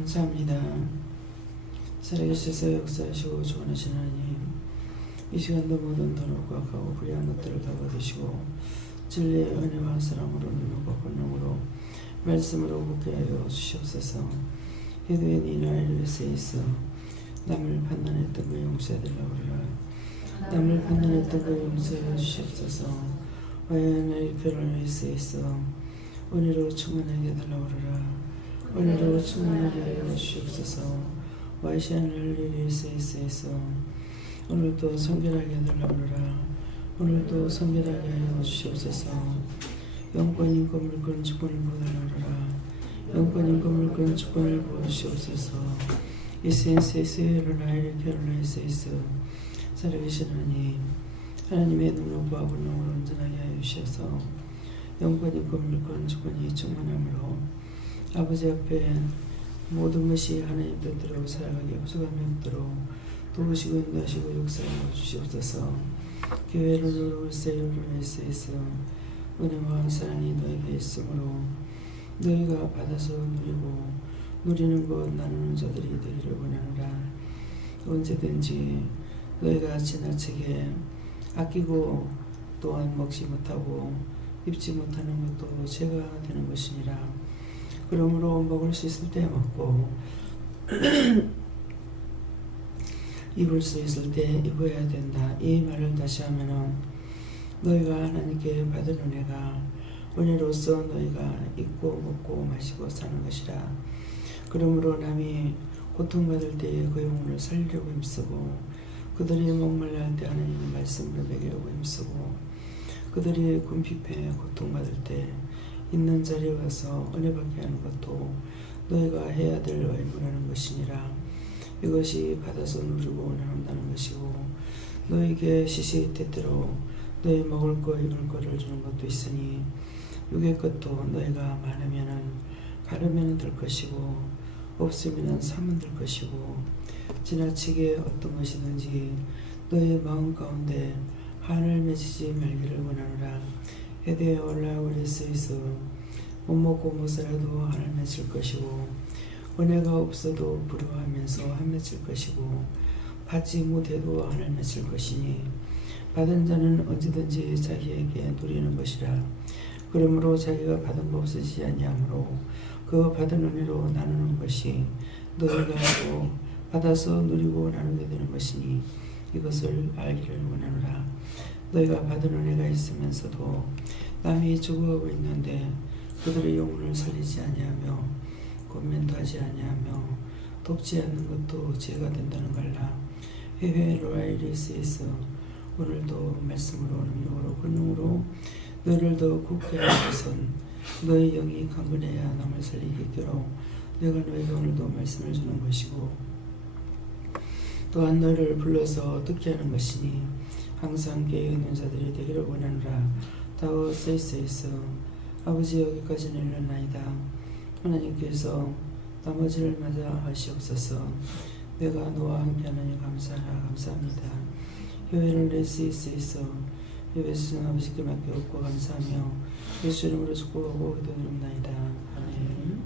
감사합니다. 살아계셔서 역사하시고 주관하시는 하나님, 이 시간도 모든 도nor과 악하고 불의한 것들을 다 받으시고 진리의 은혜와 사랑으로 능력과 권능으로 말씀으로 굳게 하여 주시옵소서. 기도의 네 나라를 위해서 있어 남을 판단했던 그 용서해달라고 그러라. 남을 판단했던 그 용서해 주시옵소서. 와연의 교를 위해서 있어 은혜로 충만하게 해달라고 그러라. 은혜로 충만하게 하여 주시옵소서. 와이시안을 위해서 있어 오늘도 성결하게 해달라고 그러라. 오늘도 성결하게 하여 주시옵소서. 영권 인권 물권 주권을 보달라고 그러라. 영권 인권 물권 주권을 보여주시옵소서. 이센스에스를 나이를 결혼해서 있어 살아계신 하나님의 능력과 권능으로 온전하게 하여 주셔서 영권 인권 물권 주권이 충만함으로 아버지 앞에 모든 것이 하나님 뜻대로 살아가게 합숙함이 없도록 도우시고 인도하시고 역사하여 주시옵소서. 교회를 누르세요를 해서 있어 은혜와 사랑이 너에게 있으므로 너희가 받아서 누리고 누리는 것 나누는 자들이 되기를 원하노라. 언제든지 너희가 지나치게 아끼고 또한 먹지 못하고 입지 못하는 것도 죄가 되는 것이니라. 그러므로 먹을 수 있을 때 먹고 입을 수 있을 때 입어야 된다. 이 말을 다시 하면은 너희가 하나님께 받은 은혜로서 너희가 입고 먹고 마시고 사는 것이라. 그러므로 남이 고통받을 때에 그 영혼을 살리려고 힘쓰고 그들이 목말라 때 하나님의 말씀을 먹이려고 힘쓰고 그들이 궁핍해 고통받을 때 있는 자리에 와서 은혜받게 하는 것도 너희가 해야 될 의무라는 것이니라. 이것이 받아서 누리고 나눈다는 것이고 너희에게 시시때때로 너희 먹을 거 입을 거를 주는 것도 있으니 육의 것도 너희가 많으면은 가르면은 될 것이고 없으면은 사면 될 것이고 지나치게 어떤 것이든지 너희 마음 가운데 한을 맺지 말기를 원하노라. 해대에 올라오리 쓰이서 못 먹고 못 살아도 한을 맺을 것이고 은혜가 없어도 부러워하면서 한 맺을 것이고 받지 못해도 한을 맺을 것이니 받은 자는 언제든지 자기에게 누리는 것이라. 그러므로 자기가 받은 거 없어지지 아니하므로 그 받은 은혜로 나누는 것이 너희가 하고 받아서 누리고 나누게 되는 것이니 이것을 알기를 원하노라. 너희가 받은 은혜가 있으면서도 남이 죽어가고 있는데 그들의 영혼을 살리지 아니하며 권면도 하지 아니하며 돕지 않는 것도 죄가 된다는 걸라. 회회 로아이리스에서 오늘도 말씀으로 능력으로 권능으로 너희를 더 굳게 할 것은 너희 영이 강건해야 남을 살리게 있도록 내가 너희에게 오늘도 말씀을 주는 것이고 또한 너희를 불러서 듣게 하는 것이니 항상 깨어 있는 자들이 되기를 원하노라. 다오 세이스에서 아버지 여기까지는 일어나이다. 하나님께서 나머지를 맞아 하시옵소서. 내가 너와 함께하느니 감사하라. 감사합니다. 교회를 레스이스에서 예배스는 아버지께 맡겨놓고 감사하며 예수 이름으로 축복하고 기도드립나이다. 아멘.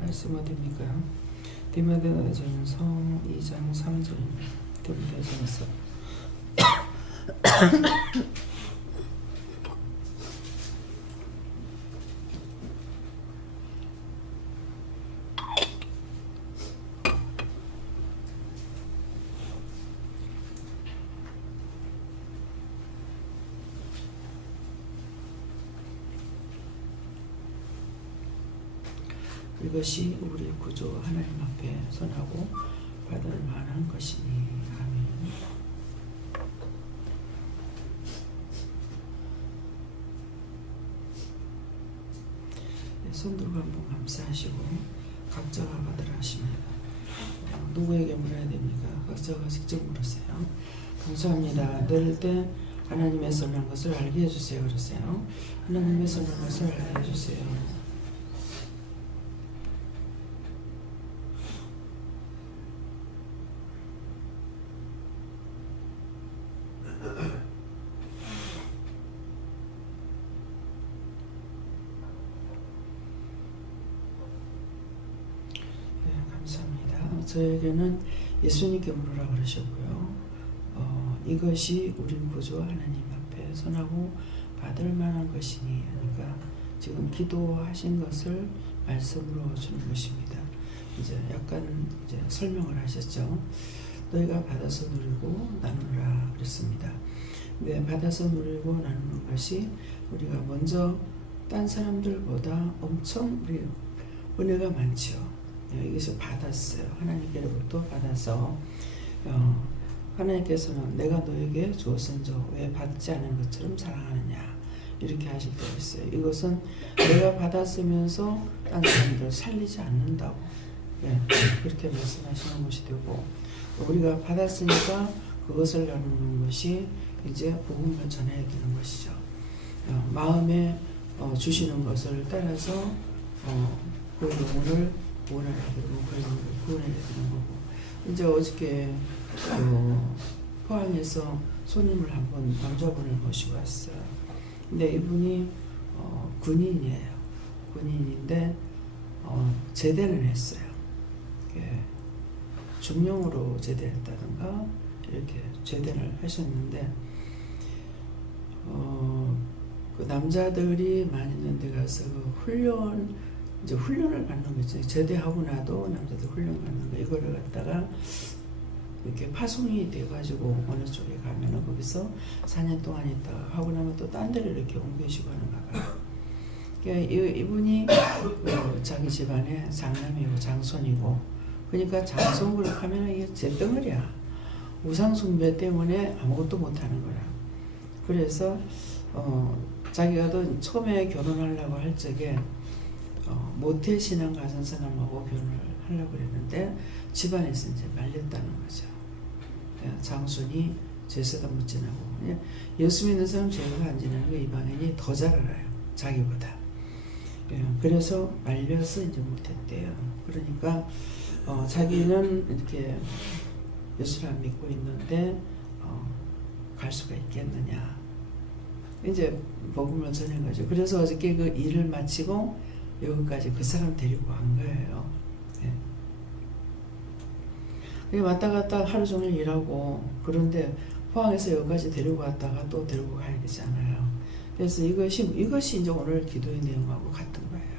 말씀 어디입니까? 디모데전서 2장 3절입니다. 디모데전서 이것이 우리 구주 하나님 앞에 선하고 받을 만한 것이니. 아멘. 손 들고 한번 감사하시고 각자가 받으라 하십니다. 누구에게 물어야 됩니까? 각자가 직접 물으세요. 감사합니다. 내릴 때 하나님의 선한 것을 알게 해주세요. 그러세요. 하나님의 선한 것을 알게 해주세요. 감사합니다. 저에게는 예수님께 물으라 그러셨고요. 이것이 우리 구주 하나님 앞에 선하고 받을 만한 것이니, 그러니까 지금 기도하신 것을 말씀으로 주는 것입니다. 이제 약간 이제 설명을 하셨죠. 너희가 받아서 누리고 나누라 그랬습니다. 근데 받아서 누리고 나누는 것이 우리가 먼저 딴 사람들보다 엄청 우리 은혜가 많죠. 이것을 받았어요. 하나님께로부터 받아서 하나님께서는 내가 너에게 주었은저 왜 받지 않은 것처럼 사랑하느냐 이렇게 하실 때가 있어요. 이것은 내가 받았으면서 딴 사람들을 살리지 않는다고 그렇게 말씀하시는 것이 되고, 우리가 받았으니까 그것을 나누는 것이 이제 복음을 전해야 되는 것이죠. 마음에 주시는 것을 따라서 그 영혼을 구원하게 되고 그 영혼을 구원하게 되는 거고, 이제 어저께 포항에서 손님을 한번 남자분을 모시고 왔어요. 근데 이분이 군인이에요. 군인인데 제대는 했어요. 중령으로 제대했다든가 이렇게 제대를 하셨는데 그 남자들이 많이 있는 데 가서 훈련을 받는 거죠. 제대하고 나도 남자들 훈련 받는 거, 이거를 갖다가 이렇게 파송이 돼가지고 어느 쪽에 가면은 거기서 4년 동안 있다가 하고 나면 또 딴 데를 이렇게 옮기시고 하는가 봐요. 그러니까 이분이 자기 집안에 장남이고 장손이고, 그러니까 장손으로 하면 이게 잿덩어리야. 우상숭배 때문에 아무것도 못하는 거야. 그래서 자기가 또 처음에 결혼하려고 할 적에 모태신앙 가진 사람하고 결혼을 하려고 그랬는데 집안에서 이제 말렸다는 거죠. 장손이 제사도 못 지나고, 예수 믿는 사람 제사 안 지나는 거 이방인이 더 잘 알아요. 자기보다. 그래서 말려서 이제 못했대요. 그러니까 자기는 이렇게 예수를 안 믿고 있는데 갈 수가 있겠느냐. 이제 복음을 전한 거죠. 그래서 어저께 그 일을 마치고 여기까지 그 사람 데리고 간 거예요. 왔다 갔다 하루 종일 일하고, 그런데 포항에서 여기까지 데리고 왔다가 또 데리고 가야 되잖아요. 그래서 이것이 이제 오늘 기도의 내용하고 같은 거예요.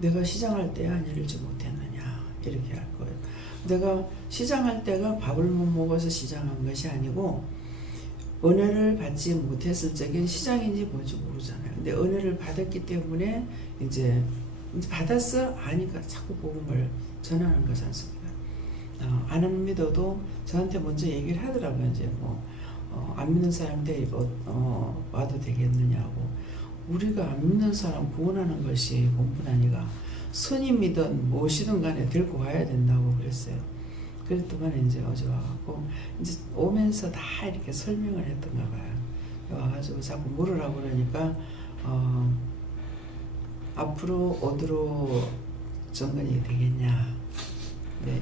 내가 시장할 때 안일지 못했느냐 이렇게 할 거예요. 내가 시장할 때가 밥을 못 먹어서 시장한 것이 아니고, 은혜를 받지 못했을 적엔 시장인지 뭔지 모르잖아요. 근데 은혜를 받았기 때문에 이제 받았어 아니까 자꾸 복음을 전하는 거지 않습니까? 안 믿어도 저한테 먼저 얘기를 하더라고요. 이제 안 믿는 사람한테 와도 되겠느냐고. 우리가 안 믿는 사람 구원하는 것이 본분아니가 선임이든 무엇이든 간에 데리고 와야 된다고 그랬어요. 그랬더만 이제 어제 와갖고 이제 오면서 다 이렇게 설명을 했던가 봐요. 와가지고 자꾸 물으라고 그러니까 앞으로 어디로 정근이 되겠냐,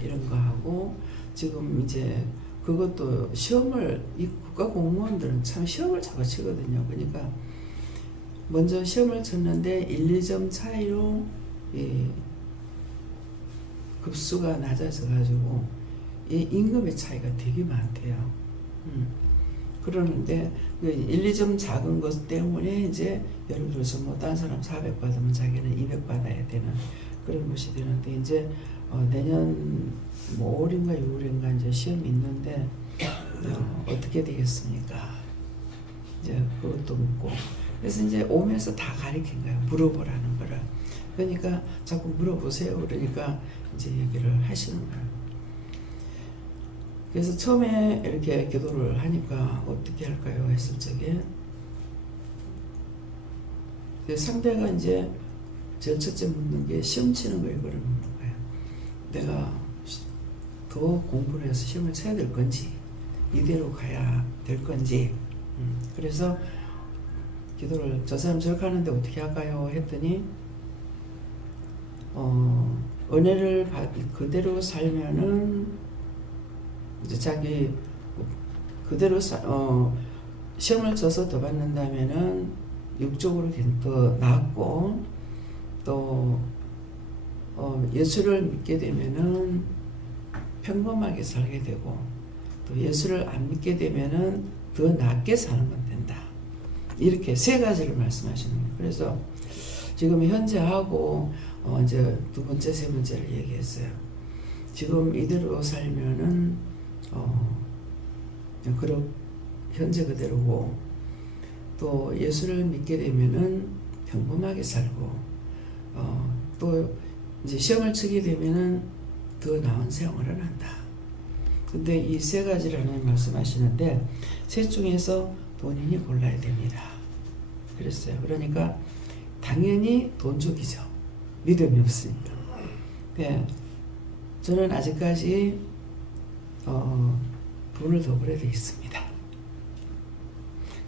이런 거 하고, 지금 이제 그것도 시험을, 이 국가 공무원들은 참 시험을 자꾸 치거든요. 그러니까 먼저 시험을 쳤는데 1, 2점 차이로 급수가 낮아져 가지고 이 임금의 차이가 되게 많대요. 그러는데 1, 2점 작은 것 때문에 이제 예를 들어서 딴 사람 400 받으면 자기는 200 받아야 되는 그런 것이 되는데, 이제 내년 5월인가 6월인가 이제 시험이 있는데 어떻게 되겠습니까? 이제 그것도 묻고, 그래서 이제 오면서 다 가르친 거예요. 물어보라는 거를. 그러니까 자꾸 물어보세요. 그러니까 이제 얘기를 하시는 거예요. 그래서 처음에 이렇게 기도를 하니까 어떻게 할까요? 했을 적에 상대가 이제 제일 첫째 묻는 게 시험 치는 거, 이거를 묻는 거예요. 내가 더 공부를 해서 시험을 쳐야 될 건지 이대로 가야 될 건지 그래서 기도를 저 사람 저렇게 하는데 어떻게 할까요? 했더니 은혜를 그대로 살면은 이제 자기 그대로 시험을 쳐서 더 받는다면은 육적으로 더 낫고 또 예수를 믿게 되면은 평범하게 살게 되고 또 예수를 안 믿게 되면은 더 낫게 사는 건 된다. 이렇게 세 가지를 말씀하시는 거예요. 그래서 지금 현재 하고 이제 두 번째, 세 번째를 얘기했어요. 지금 이대로 살면은 그런 현재 그대로고 또 예수를 믿게 되면은 평범하게 살고 또 이제 시험을 치게 되면은 더 나은 생활을 한다. 근데 이 세 가지를 하나님 말씀하시는데 셋 중에서 본인이 골라야 됩니다. 그랬어요. 그러니까 당연히 돈 쪽이죠. 믿음이 없으니까. 네. 저는 아직까지 돈을 더 벌어야 되겠습니다.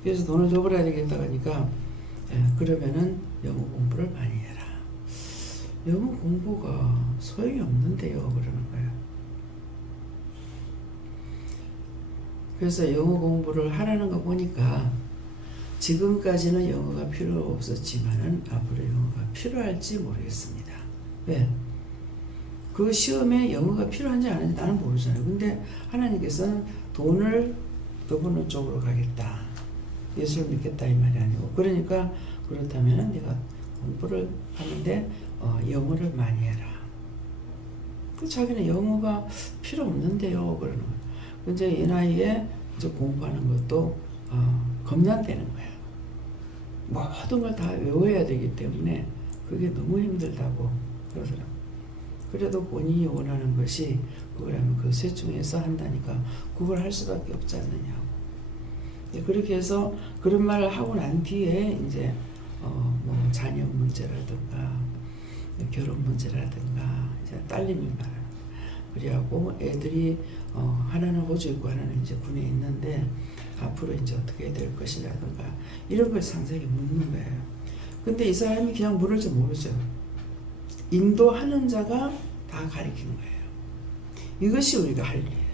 그래서 돈을 더 벌어야 되겠다 하니까 그러면은 영어 공부를 많이 해라. 영어 공부가 소용이 없는데요. 그러는 거예요. 그래서 영어 공부를 하라는 거 보니까 지금까지는 영어가 필요 없었지만은 앞으로 영어가 필요할지 모르겠습니다. 왜? 그 시험에 영어가 필요한지 안 하는지 나는 모르잖아요. 근데 하나님께서는 돈을 더 버는 쪽으로 가겠다. 예수를 믿겠다 이 말이 아니고 그러니까 그렇다면 네가 공부를 하는데 영어를 많이 해라. 자기는 영어가 필요 없는데요. 그러는 거예요. 근데 이 나이에 이제 공부하는 것도 겁난다는 거예요. 모든 걸 다 외워야 되기 때문에 그게 너무 힘들다고 그러더라고요. 그래도 본인이 원하는 것이 그거라면 그 셋 중에서 한다니까 그걸 할 수밖에 없지 않느냐고. 그렇게 해서 그런 말을 하고 난 뒤에 이제 뭐 자녀 문제라든가 결혼 문제라든가 이제 딸님이 말하는 그래갖고 애들이 하나는 호주에 있고 하나는 이제 군에 있는데 앞으로 이제 어떻게 될 것이라든가 이런 걸 상세하게 묻는 거예요. 근데 이 사람이 그냥 물을 줄 모르죠. 인도하는 자가 다 가르치는 거예요. 이것이 우리가 할 일이에요.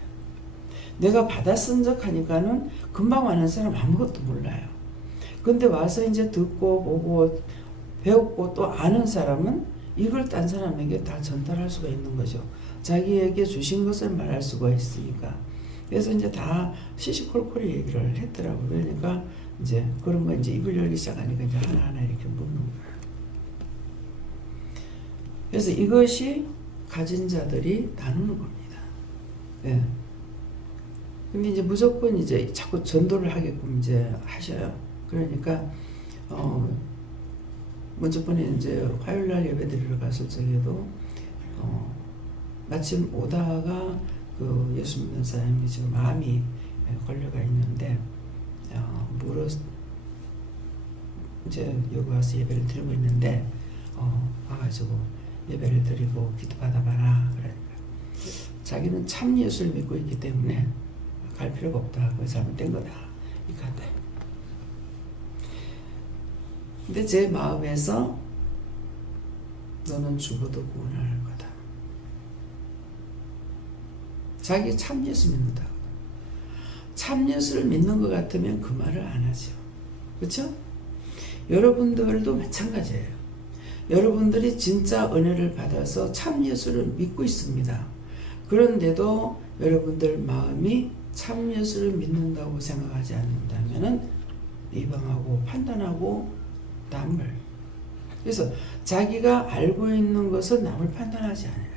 내가 받아 쓴 척 하니까는 금방 하는 사람 아무것도 몰라요. 근데 와서 이제 듣고 보고 배웠고 또 아는 사람은 이걸 딴 사람에게 다 전달할 수가 있는 거죠. 자기에게 주신 것을 말할 수가 있으니까. 그래서 이제 다 시시콜콜이 얘기를 했더라고요. 그러니까 이제 그런 거 이제 입을 열기 시작하니까 이제 하나하나 이렇게 묻는 거예요. 그래서 이것이 가진 자들이 나누는 겁니다. 예. 근데 이제 무조건 이제 자꾸 전도를 하게끔 이제 하셔요. 그러니까, 먼저번에 이제 화요일날 예배 드리러 갔을 적에도, 마침 오다가 그 예수 믿는 사람이 지금 암이 걸려가 있는데, 이제 여기 와서 예배를 드리고 있는데, 와가지고 예배를 드리고 기도 받아봐라. 그러니까. 자기는 참 예수를 믿고 있기 때문에 갈 필요가 없다. 그거 잘못된 거다. 이렇게 한다. 근데 제 마음에서 너는 죽어도 구원할 거다. 자기 참 예수 믿는다. 참 예수를 믿는 것 같으면 그 말을 안 하죠. 그렇죠? 여러분들도 마찬가지예요. 여러분들이 진짜 은혜를 받아서 참 예수를 믿고 있습니다. 그런데도 여러분들 마음이 참 예수를 믿는다고 생각하지 않는다면 비방하고 판단하고 남을 그래서 자기가 알고 있는 것을 남을 판단하지 않아요.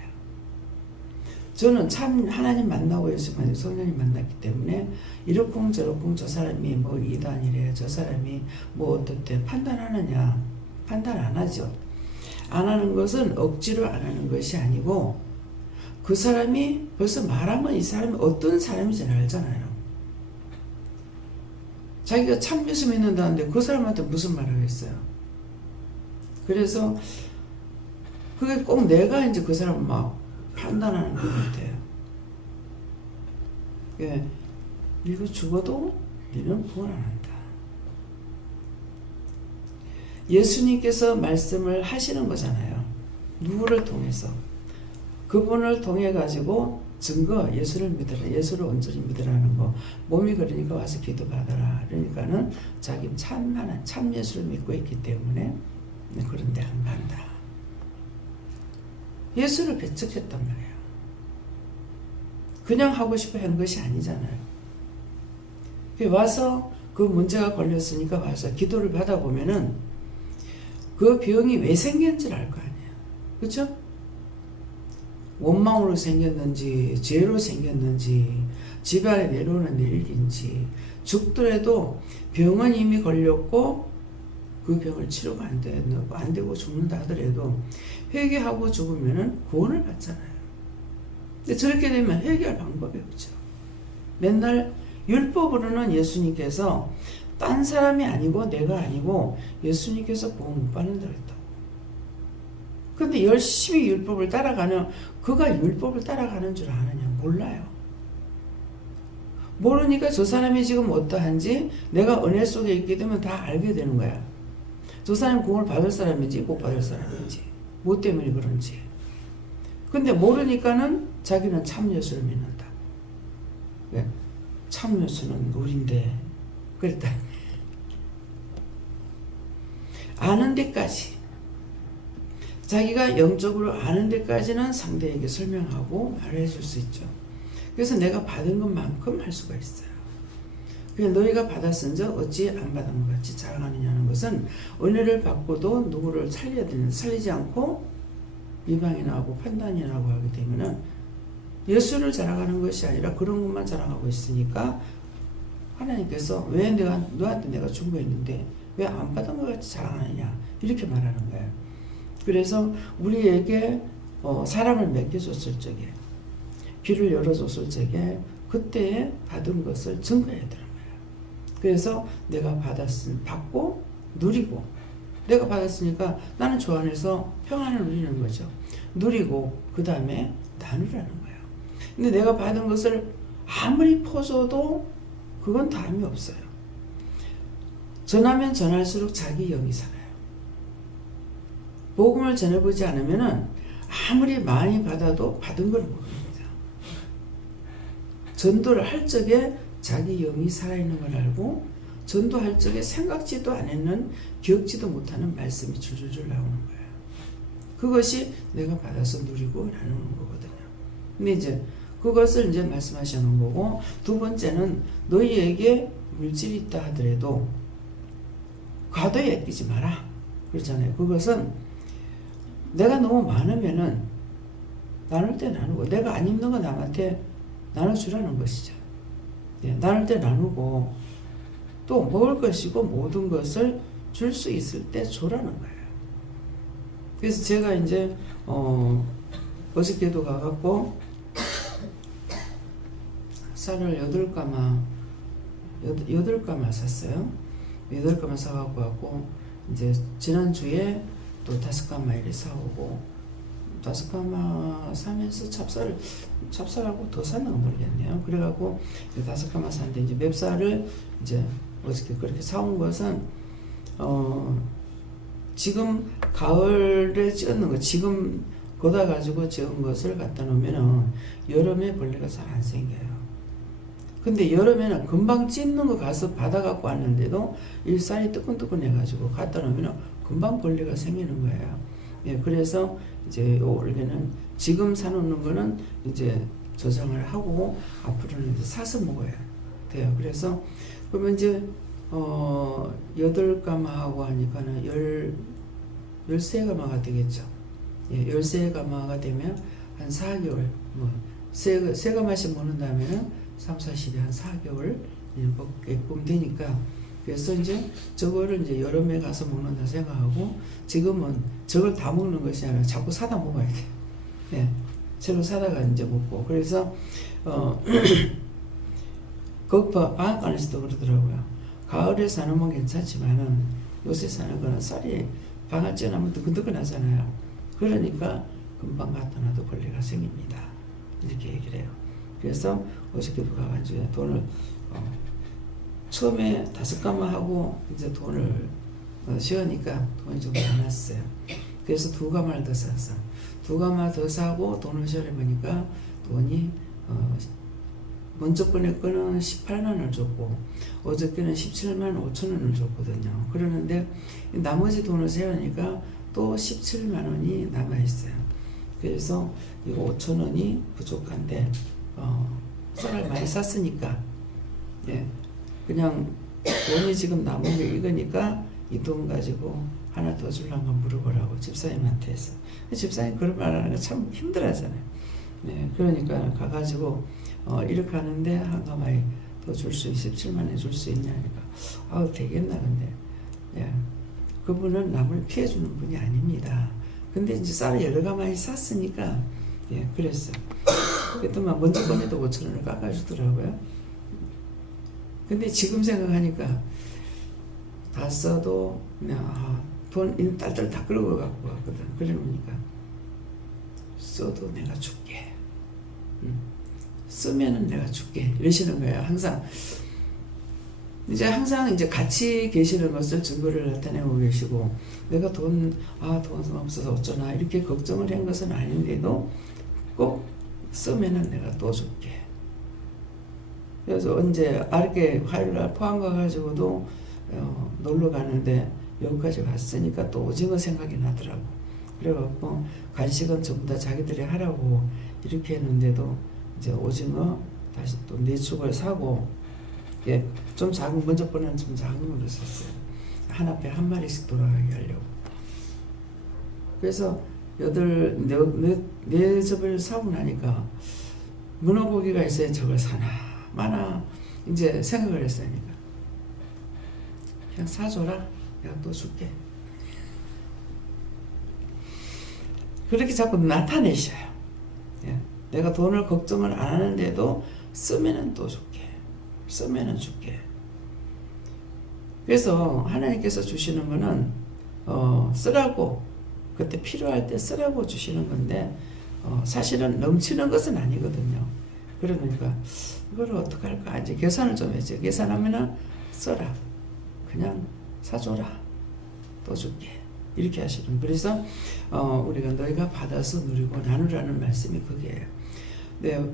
저는 참 하나님 만나고 예수님 성령님 만났기 때문에 이렇쿵 저렇쿵 저 사람이 뭐 이단이래 저 사람이 뭐 어떻대 판단하느냐 판단 안 하죠. 안 하는 것은 억지로 안 하는 것이 아니고 그 사람이 벌써 말하면 이 사람이 어떤 사람인지 알잖아요. 자기가 참 예수 믿는다는데 그 사람한테 무슨 말을 했어요. 그래서 그게 꼭 내가 이제 그 사람을 막 판단하는 것 같아요. 예, 이거 죽어도 너는 구원 안 한다. 예수님께서 말씀을 하시는 거잖아요. 누구를 통해서? 그분을 통해 가지고 증거, 예수를 믿으라, 예수를 온전히 믿으라는 거. 몸이 그러니까 와서 기도받아라. 그러니까는 자기 참만한 참 예수를 믿고 있기 때문에 그런 데 안 간다. 예수를 배척했단 말이에요. 그냥 하고 싶어 한 것이 아니잖아요. 와서 그 문제가 걸렸으니까 와서 기도를 받아보면은 그 병이 왜 생겼는지를 알 거 아니에요. 그렇죠? 원망으로 생겼는지 죄로 생겼는지 집안에 내려오는 일인지 죽더라도 병은 이미 걸렸고 그 병을 치료가 안 되고 죽는다 하더라도 회개하고 죽으면 구원을 받잖아요. 근데 저렇게 되면 회개할 방법이 없죠. 맨날 율법으로는 예수님께서 딴 사람이 아니고 내가 아니고 예수님께서 구원 못 받는다고 했다고. 근데 열심히 율법을 따라가는, 그가 율법을 따라가는 줄 아느냐? 몰라요. 모르니까 저 사람이 지금 어떠한지 내가 은혜 속에 있게 되면 다 알게 되는 거야. 저 사람이 구원을 받을 사람인지 못 받을 사람인지, 뭐 때문에 그런지. 근데 모르니까는 자기는 참 예수를 믿는다. 왜? 참 예수는 우린데 그랬다. 아는 데까지, 자기가 영적으로 아는 데까지는 상대에게 설명하고 말을 해줄 수 있죠. 그래서 내가 받은 것만큼 할 수가 있어요. 그냥 너희가 받았은즉 어찌 안 받은 것 같이 자랑하느냐는 것은 은혜를 받고도 누구를 살려야 되는데 살리지 않고 비방이 나오고 판단이 나오고 하게 되면은 예수를 자랑하는 것이 아니라 그런 것만 자랑하고 있으니까 하나님께서 왜 너한테 내가 준 거 있는데 왜 안 받은 것 같이 자랑하느냐 이렇게 말하는 거예요. 그래서 우리에게 사람을 맡겨줬을 적에, 귀를 열어줬을 적에 그때에 받은 것을 증거해야 되는 거예요. 그래서 내가 받고 누리고, 내가 받았으니까 나는 주 안에서 평안을 누리는 거죠. 누리고 그 다음에 나누라는 거예요. 근데 내가 받은 것을 아무리 퍼줘도 그건 다음이 없어요. 전하면 전할수록 자기 영이 살아요. 복음을 전해보지 않으면은 아무리 많이 받아도 받은 걸 모릅니다. 전도를 할 적에 자기 영이 살아있는 걸 알고, 전도할 적에 생각지도 않았는, 기억지도 못하는 말씀이 줄줄줄 나오는 거예요. 그것이 내가 받아서 누리고 나누는 거거든요. 근데 이제 그것을 이제 말씀하시는 거고, 두 번째는 너희에게 물질이 있다 하더라도 과도에 아끼지 마라. 그렇잖아요. 그것은 내가 너무 많으면은 나눌 때 나누고, 내가 안 입는 거 남한테 나눠주라는 것이죠. 예, 나눌 때 나누고, 또 먹을 것이고 모든 것을 줄 수 있을 때 주라는 거예요. 그래서 제가 이제 어저께도 가갖고 쌀을 8가마 샀어요. 8가마 사갖고 왔고, 이제 지난주에 또 5가마 이렇게 사오고, 5가마 사면서 찹쌀하고 더 샀나 모르겠네요. 그래갖고 5가마 샀는데, 이제 맵쌀을 이제 어저께 그렇게 사온 것은 지금 가을에 찌었는 거, 지금 걷어 가지고 지은 것을 갖다 놓으면은 여름에 벌레가 잘 안 생겨요. 근데 여름에는 금방 찢는 거 가서 받아 갖고 왔는데도 이 쌀이 뜨끈뜨끈해 가지고 갖다 놓으면 금방 벌레가 생기는 거예요. 예, 그래서 이제 올해는 지금 사놓는 거는 이제 저장을 하고 앞으로는 이제 사서 먹어야 돼요. 그래서 그러면 이제 8가마하고 하니까는 13가마가 되겠죠. 예, 13가마가 되면 한 4개월, 뭐, 3가마씩 먹는다면은 3, 4일에 한 4개월 먹게끔 되니까, 그래서 이제 저거를 이제 여름에 가서 먹는다 생각하고, 지금은 저걸 다 먹는 것이 아니라 자꾸 사다 먹어야 돼요. 예, 새로 사다가 이제 먹고, 그래서, 그 방앗간에서도 그러더라고요. 가을에 사는 건 괜찮지만은 요새 사는 거는 쌀이 방앗 쪄나면 뜨끈뜨끈하잖아요. 그러니까 금방 갖다 놔도 벌레가 생깁니다. 이렇게 얘기를 해요. 그래서 어저께도 가가지고 돈을 처음에 5가마 하고 이제 돈을 쉬으니까 돈이 좀 많았어요. 그래서 2가마를 더 샀어. 2가마 더 사고 돈을 쉬어보니까 돈이 먼저 꺼낼 거는 18만원을 줬고 어저께는 17만 5천원을 줬거든요. 그러는데 나머지 돈을 세우니까 또 17만원이 남아있어요. 그래서 이거 5천원이 부족한데 쌀을 많이 샀으니까 예, 그냥 돈이 지금 남은 게 이거니까 이 돈 가지고 하나 더 주려고 물어보라고 집사님한테 했어. 집사님 그런 말 하는 거 참 힘들어하잖아요. 네, 그러니까 가가지고 이렇게 하는데 한 가마에 더 줄 수 17만원에 줄 수 있냐니까 되겠나. 근데 예, 그분은 남을 피해주는 분이 아닙니다. 근데 이제 쌀을 여러 가마에 샀으니까 예, 그랬어. 그랬더만 먼저 꺼내도 5천원을 깎아주더라고요. 근데 지금 생각하니까 다 써도 그냥 돈 딸들 다 끌고 갖고 왔거든. 그러니까 써도 내가 줄게. 쓰면은 내가 줄게. 이러시는 거예요. 항상 이제 같이 계시는 것을 증거를 나타내고 계시고 내가 돈 없어서 어쩌나 이렇게 걱정을 한 것은 아닌데도 꼭 쓰면은 내가 또 줄게. 그래서 언제 아르게 화요일날 포항 가가지고도 놀러 가는데 여기까지 갔으니까 또 오징어 생각이 나더라고. 그래갖고 간식은 전부 다 자기들이 하라고 이렇게 했는데도 이제 오징어 다시 또 4축을 사고 예, 좀 작은 먼저 거는 좀 작은 걸로 샀어요. 한 앞에 한 마리씩 돌아가게 하려고. 그래서 4접을 사고 나니까 문어고기가 있어야 저걸 사나 마나 이제 생각을 했으니까 그냥 사줘라. 내가 또 줄게. 그렇게 자꾸 나타내셔요. 예. 내가 돈을 걱정을 안 하는데도 쓰면은 또 줄게. 쓰면은 줄게. 그래서 하나님께서 주시는 거는 쓰라고 그때 필요할 때 쓰라고 주시는 건데 사실은 넘치는 것은 아니거든요. 그러니까 이걸 어떻게 할까 이제 계산을 좀 했죠. 계산하면은 써라. 그냥 사줘라. 또 줄게. 이렇게 하시는. 그래서 우리가 너희가 받아서 누리고 나누라는 말씀이 그게예요. 네,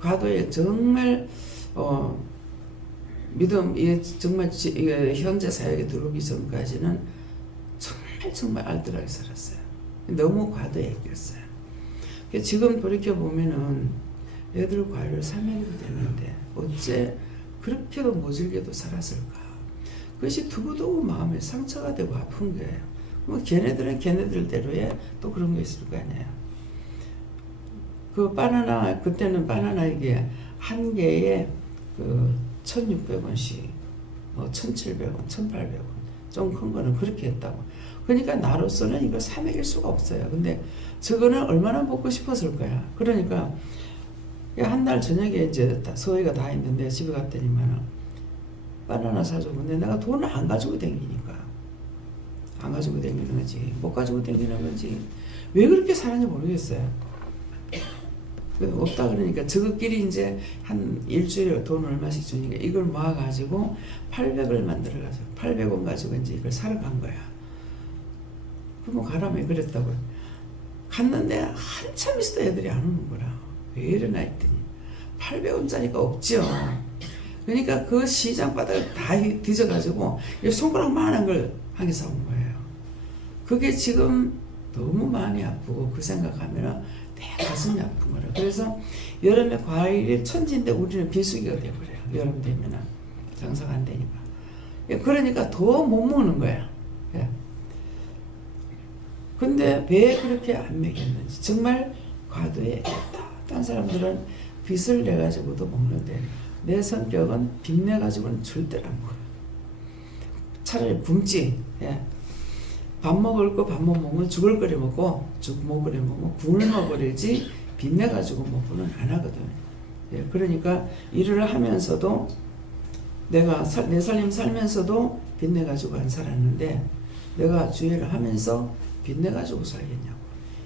과도에 정말 믿음, 정말 현재 사역에 들어오기 전까지는 정말 알뜰하게 살았어요. 너무 과도에 꼈어요. 지금 돌이켜보면은 애들 과외를 3년이 됐는데 어째 그렇게도 모질게도 살았을까. 그것이 두고두고 마음에 상처가 되고 아픈 거예요. 뭐 걔네들은 걔네들대로의 또 그런 게 있을 거 아니에요. 그 바나나 그때는 바나나 이게 한 개에 그 1,600원씩 1,700원, 1,800원 좀 큰 거는 그렇게 했다고. 그러니까 나로서는 이걸 사 먹일 수가 없어요. 근데 저거는 얼마나 먹고 싶었을 거야. 그러니까 한 날 저녁에 이제 소희가 다 있는데 집에 갔더니만 바나나 사줘. 근데 내가 돈을 안 가지고 다니니까 안 가지고 다니는 거지. 못 가지고 다니는 건지 왜 그렇게 사는지 모르겠어요. 없다 그러니까 저것끼리 이제 한 일주일에 돈 얼마씩 주니까 이걸 모아가지고 800을 만들어가지고 800원 가지고 이제 이걸 사러 간 거야. 그러면 가라며 그랬다고요. 갔는데 한참 있어도 애들이 안 오는 거라. 왜 이러나 했더니 800원짜리가 없죠. 그러니까 그 시장 바닥을 다 뒤져가지고 손가락만한 걸 한 개 사온 거예요. 그게 지금 너무 마음이 아프고 그 생각하면 내 가슴이 아픈 거라. 그래서 여름에 과일이 천지인데 우리는 비수기가 돼버려요. 여름 되면 장사가 안 되니까. 그러니까 더 못 먹는 거야. 예. 근데 왜 그렇게 안 먹였는지 정말 과도에 있다. 딴 사람들은 빚을 내가지고도 먹는데 내 성격은 빚 내가지고는 절대로 안 먹어요. 차라리 굶지. 예. 밥 먹을 거 밥 못 먹으면 죽을 끓여 먹고 죽 못 끓여 먹으면 국을 먹으려지 빚 내가지고 먹고는 안 하거든요. 예. 그러니까 일을 하면서도 내가 내 삶 살면서도 빚 내가지고 안 살았는데 내가 주회를 하면서 빚 내가지고 살겠냐고.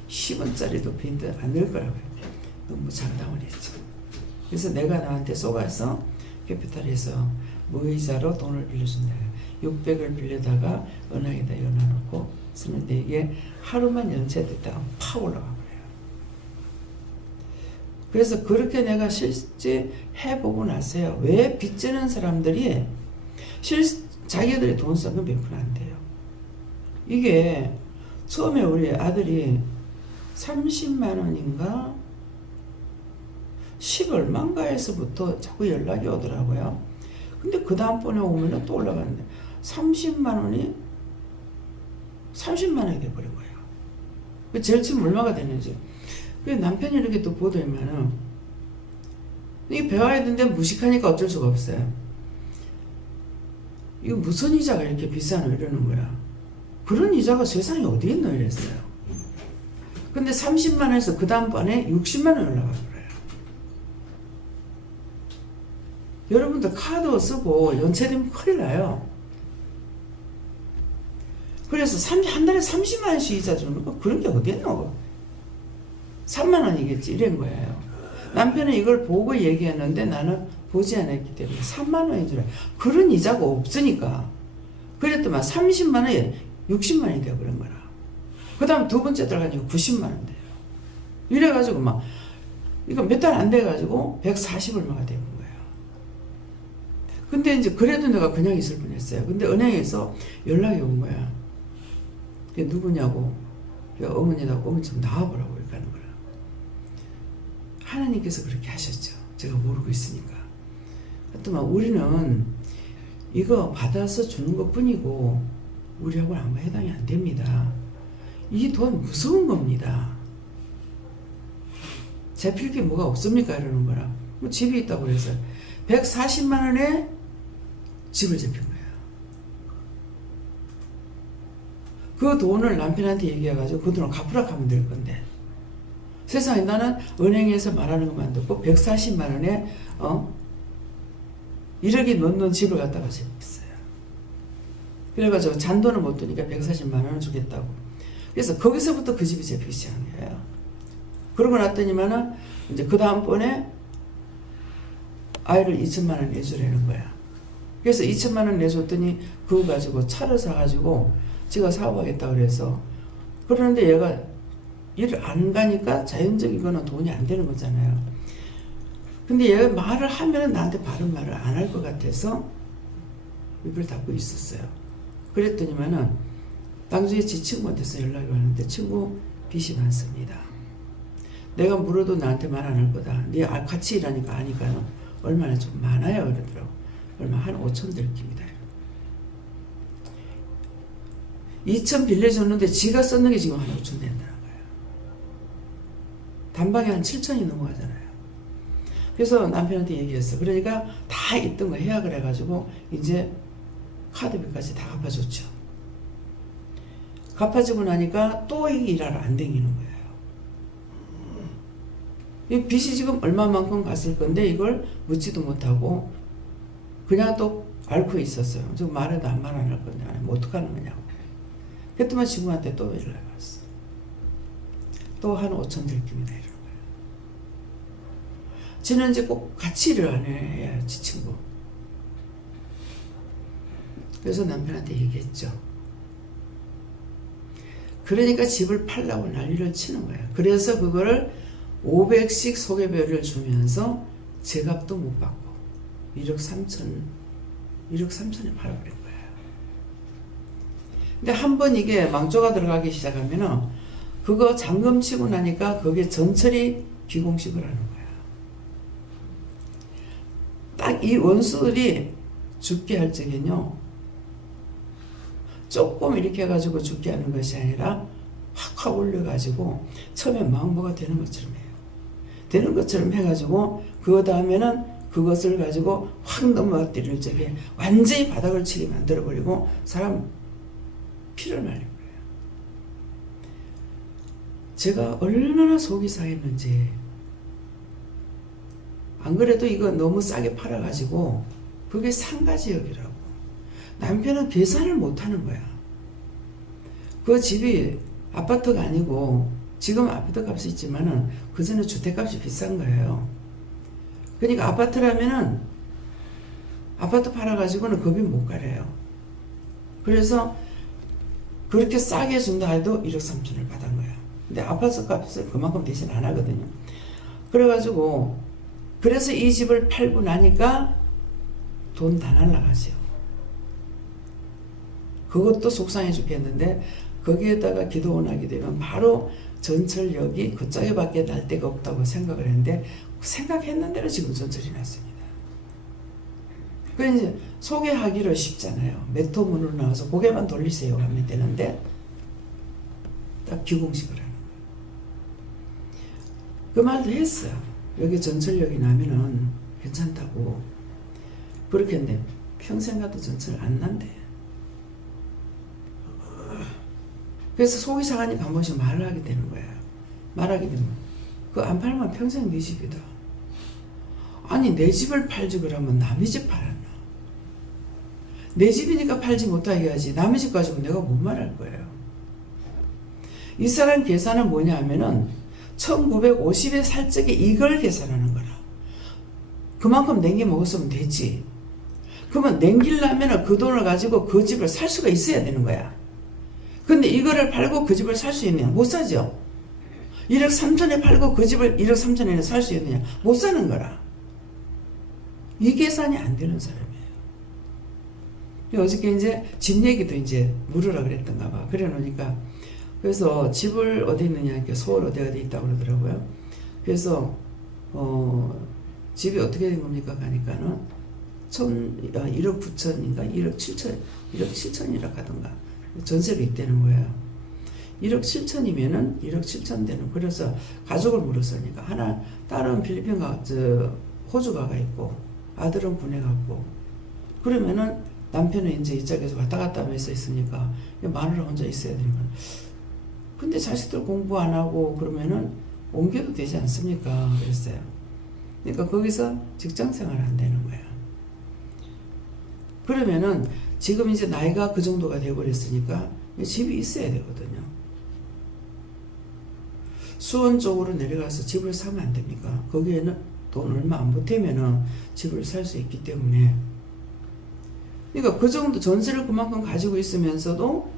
10원짜리도 빚 안 낼 거라고요. 너무 장담을 했죠. 그래서 내가 나한테 속아서 캐피탈에서 무이자로 돈을 빌려준다. 600을 빌려다가 은행에다 열어놓고 쓰는데 이게 하루만 연체됐다가 팍 올라가 버려요. 그래서 그렇게 내가 실제 해보고 나서요. 왜 빚지는 사람들이 자기들이 돈 쓰면 몇 푼 안 돼요. 이게 처음에 우리 아들이 30만 원인가 10 얼마인가에서부터 자꾸 연락이 오더라고요. 근데 그 다음번에 오면은 또 올라가는데 30만 원이 30만 원이 돼버린 거예요. 제일 처음 얼마가 되는지. 남편이 이렇게 또 보더니만은 이게 배워야 되는데 무식하니까 어쩔 수가 없어요. 이거 무슨 이자가 이렇게 비싸노 이러는 거야. 그런 이자가 세상에 어디 있노 이랬어요. 근데 30만 원에서 그 다음번에 60만 원 올라가 버려요. 여러분들 카드 쓰고 연체되면 큰일 나요. 그래서 한 달에 30만 원씩 이자 주는 거 그런 게 어디 있노? 3만 원이겠지 이런 거예요. 남편은 이걸 보고 얘기했는데 나는 보지 않았기 때문에 3만 원인 줄 알아요. 그런 이자가 없으니까. 그랬더만 30만 원에 60만 원이 되어버린 거라. 그 다음 두 번째 들어가니까 90만 원 돼요. 이래가지고 막 이거 몇 달 안 돼가지고 140 얼마가 되는 거예요. 근데 이제 그래도 내가 그냥 있을 뻔했어요. 근데 은행에서 연락이 온 거야. 그게 누구냐고. 어머니라고 어머니 좀 나와보라고 이렇게 하는 거라. 하나님께서 그렇게 하셨죠. 제가 모르고 있으니까. 하여튼 우리는 이거 받아서 주는 것 뿐이고 우리하고는 아무 해당이 안 됩니다. 이 돈 무서운 겁니다. 잡힐 게 뭐가 없습니까? 이러는 거라. 뭐 집이 있다고 그래서 140만 원에 집을 잡힌 거예요. 그 돈을 남편한테 얘기해가지고 그 돈을 갚으라 하면 될 건데 세상에 나는 은행에서 말하는 것만 듣고 140만 원에 1억이 넘는 집을 갖다가 잡혔어요. 그래가지고 잔돈을 못 두니까 140만 원을 주겠다고. 그래서 거기서부터 그 집이 잡히기 시작한 거예요. 그러고 났더니만은 이제 그 다음번에 아이를 2천만 원 내주라는 거야. 그래서 2천만 원 내줬더니 그거 가지고 차를 사가지고 지가 사업하겠다 그래서 그러는데 얘가 일을 안 가니까 자연적인 거는 돈이 안 되는 거잖아요. 근데 얘가 말을 하면 나한테 바른 말을 안 할 것 같아서 입을 닫고 있었어요. 그랬더니만은 나중에 지 친구한테서 연락이 왔는데 친구 빚이 많습니다. 내가 물어도 나한테 말 안 할 거다. 네 같이 일하니까 아니까 얼마나 좀 많아요 그러더라고. 얼마 한 5천 들깁니다. 2천 빌려줬는데 지가 썼는 게 지금 한 5천 된다는 거예요. 단방에 한 7천이 넘어가잖아요. 그래서 남편한테 얘기했어. 그러니까 다 있던 거 해약을 해가지고 이제 카드비까지 다 갚아줬죠. 갚아주고 나니까 또 이 일하러 안 댕기는 거예요. 이 빚이 지금 얼마만큼 갔을 건데 이걸 묻지도 못하고 그냥 또 앓고 있었어요. 저 말해도 안 말 안 할 건데 뭐 어떡하는 거냐고. 그랬더니 친구한테 또 연락이 왔어. 또 한 5천 들깁니다 이러는 거예요. 지는 이제 꼭 같이 일을 안 해야 지 친구. 그래서 남편한테 얘기했죠. 그러니까 집을 팔라고 난리를 치는 거예요. 그래서 그거를 500씩 소개비를 주면서 제값도 못 받고 1억 3천에 팔아버린 거예요. 근데 한번 이게 망조가 들어가기 시작하면은 그거 잔금 치고 나니까 그게 전철이 비공식을 하는 거야. 딱 이 원수들이 죽게 할 적엔요. 조금 이렇게 해가지고 죽게 하는 것이 아니라 확 올려가지고 처음에 마음보가 되는 것처럼 해요. 되는 것처럼 해가지고 그 다음에는 그것을 가지고 확 넘어뜨릴 적에 완전히 바닥을 치게 만들어버리고 사람 피를 말린 거예요. 제가 얼마나 속이 상했는지. 안 그래도 이거 너무 싸게 팔아가지고 그게 상가지역이라고. 남편은 계산을 못하는 거야. 그 집이 아파트가 아니고 지금 아파트 값이 있지만은 그전에 주택값이 비싼 거예요. 그러니까 아파트라면은 아파트 팔아가지고는 급이 못 가려요. 그래서 그렇게 싸게 준다 해도 1억 3천을 받은 거야. 근데 아파트 값은 그만큼 되진 안 하거든요. 그래가지고 그래서 이 집을 팔고 나니까 돈 다 날라가죠. 그것도 속상해 죽겠는데 거기에다가 기도원 하게 되면 바로 전철역이 그쪽에밖에 날 데가 없다고 생각을 했는데 생각했는 대로 지금 전철이 났습니다. 그 이제 소개하기로 쉽잖아요. 몇 호 문으로 나와서 고개만 돌리세요 하면 되는데 딱 기공식을 하는 거예요. 그 말도 했어요. 여기 전철역이 나면은 괜찮다고. 그렇게 했는데 평생 가도 전철 안 난대. 그래서 속이 상하니까 한 번씩 말을 하게 되는 거예요. 말하게 되면 그거 안 팔면 평생 네 집이다. 아니 내 집을 팔지 그러면 남의 집 팔았나. 내 집이니까 팔지 못하게 하지 남의 집 가지고 내가 뭔 말할 거예요. 이 사람 계산은 뭐냐 하면은 1950에 살 적에 이걸 계산하는 거라. 그만큼 냉겨 먹었으면 되지. 그러면 냉기려면 그 돈을 가지고 그 집을 살 수가 있어야 되는 거야. 근데 이거를 팔고 그 집을 살 수 있느냐? 못 사죠. 1억 3천에 팔고 그 집을 1억 3천에 살 수 있느냐? 못 사는 거라. 이 계산이 안 되는 사람이에요. 어저께 이제 집 얘기도 이제 물으라 그랬던가 봐. 그래 놓으니까 그래서 집을 어디 있느냐 이렇게 서울 어디 있다고 그러더라고요. 그래서 집이 어떻게 된 겁니까? 가니까는 1억 9천인가 1억 7천이라 하던가 전세로 있다는 거예요. 1억 7천이면은 1억 7천 되는. 그래서 가족을 물었으니까 하나 딸은 필리핀 호주 가가 있고 아들은 군에 갔고 그러면은 남편은 이제 이쪽에서 왔다 갔다 하면서 있으니까 마누라 혼자 있어야 되는 거예요. 근데 자식들 공부 안 하고 그러면은 옮겨도 되지 않습니까? 그랬어요. 그러니까 거기서 직장 생활을 한다는 거예요. 그러면은 지금 이제 나이가 그 정도가 되어버렸으니까 집이 있어야 되거든요. 수원 쪽으로 내려가서 집을 사면 안 됩니까? 거기에는 돈 얼마 안 보태면은 집을 살 수 있기 때문에. 그러니까 그 정도 전세를 그만큼 가지고 있으면서도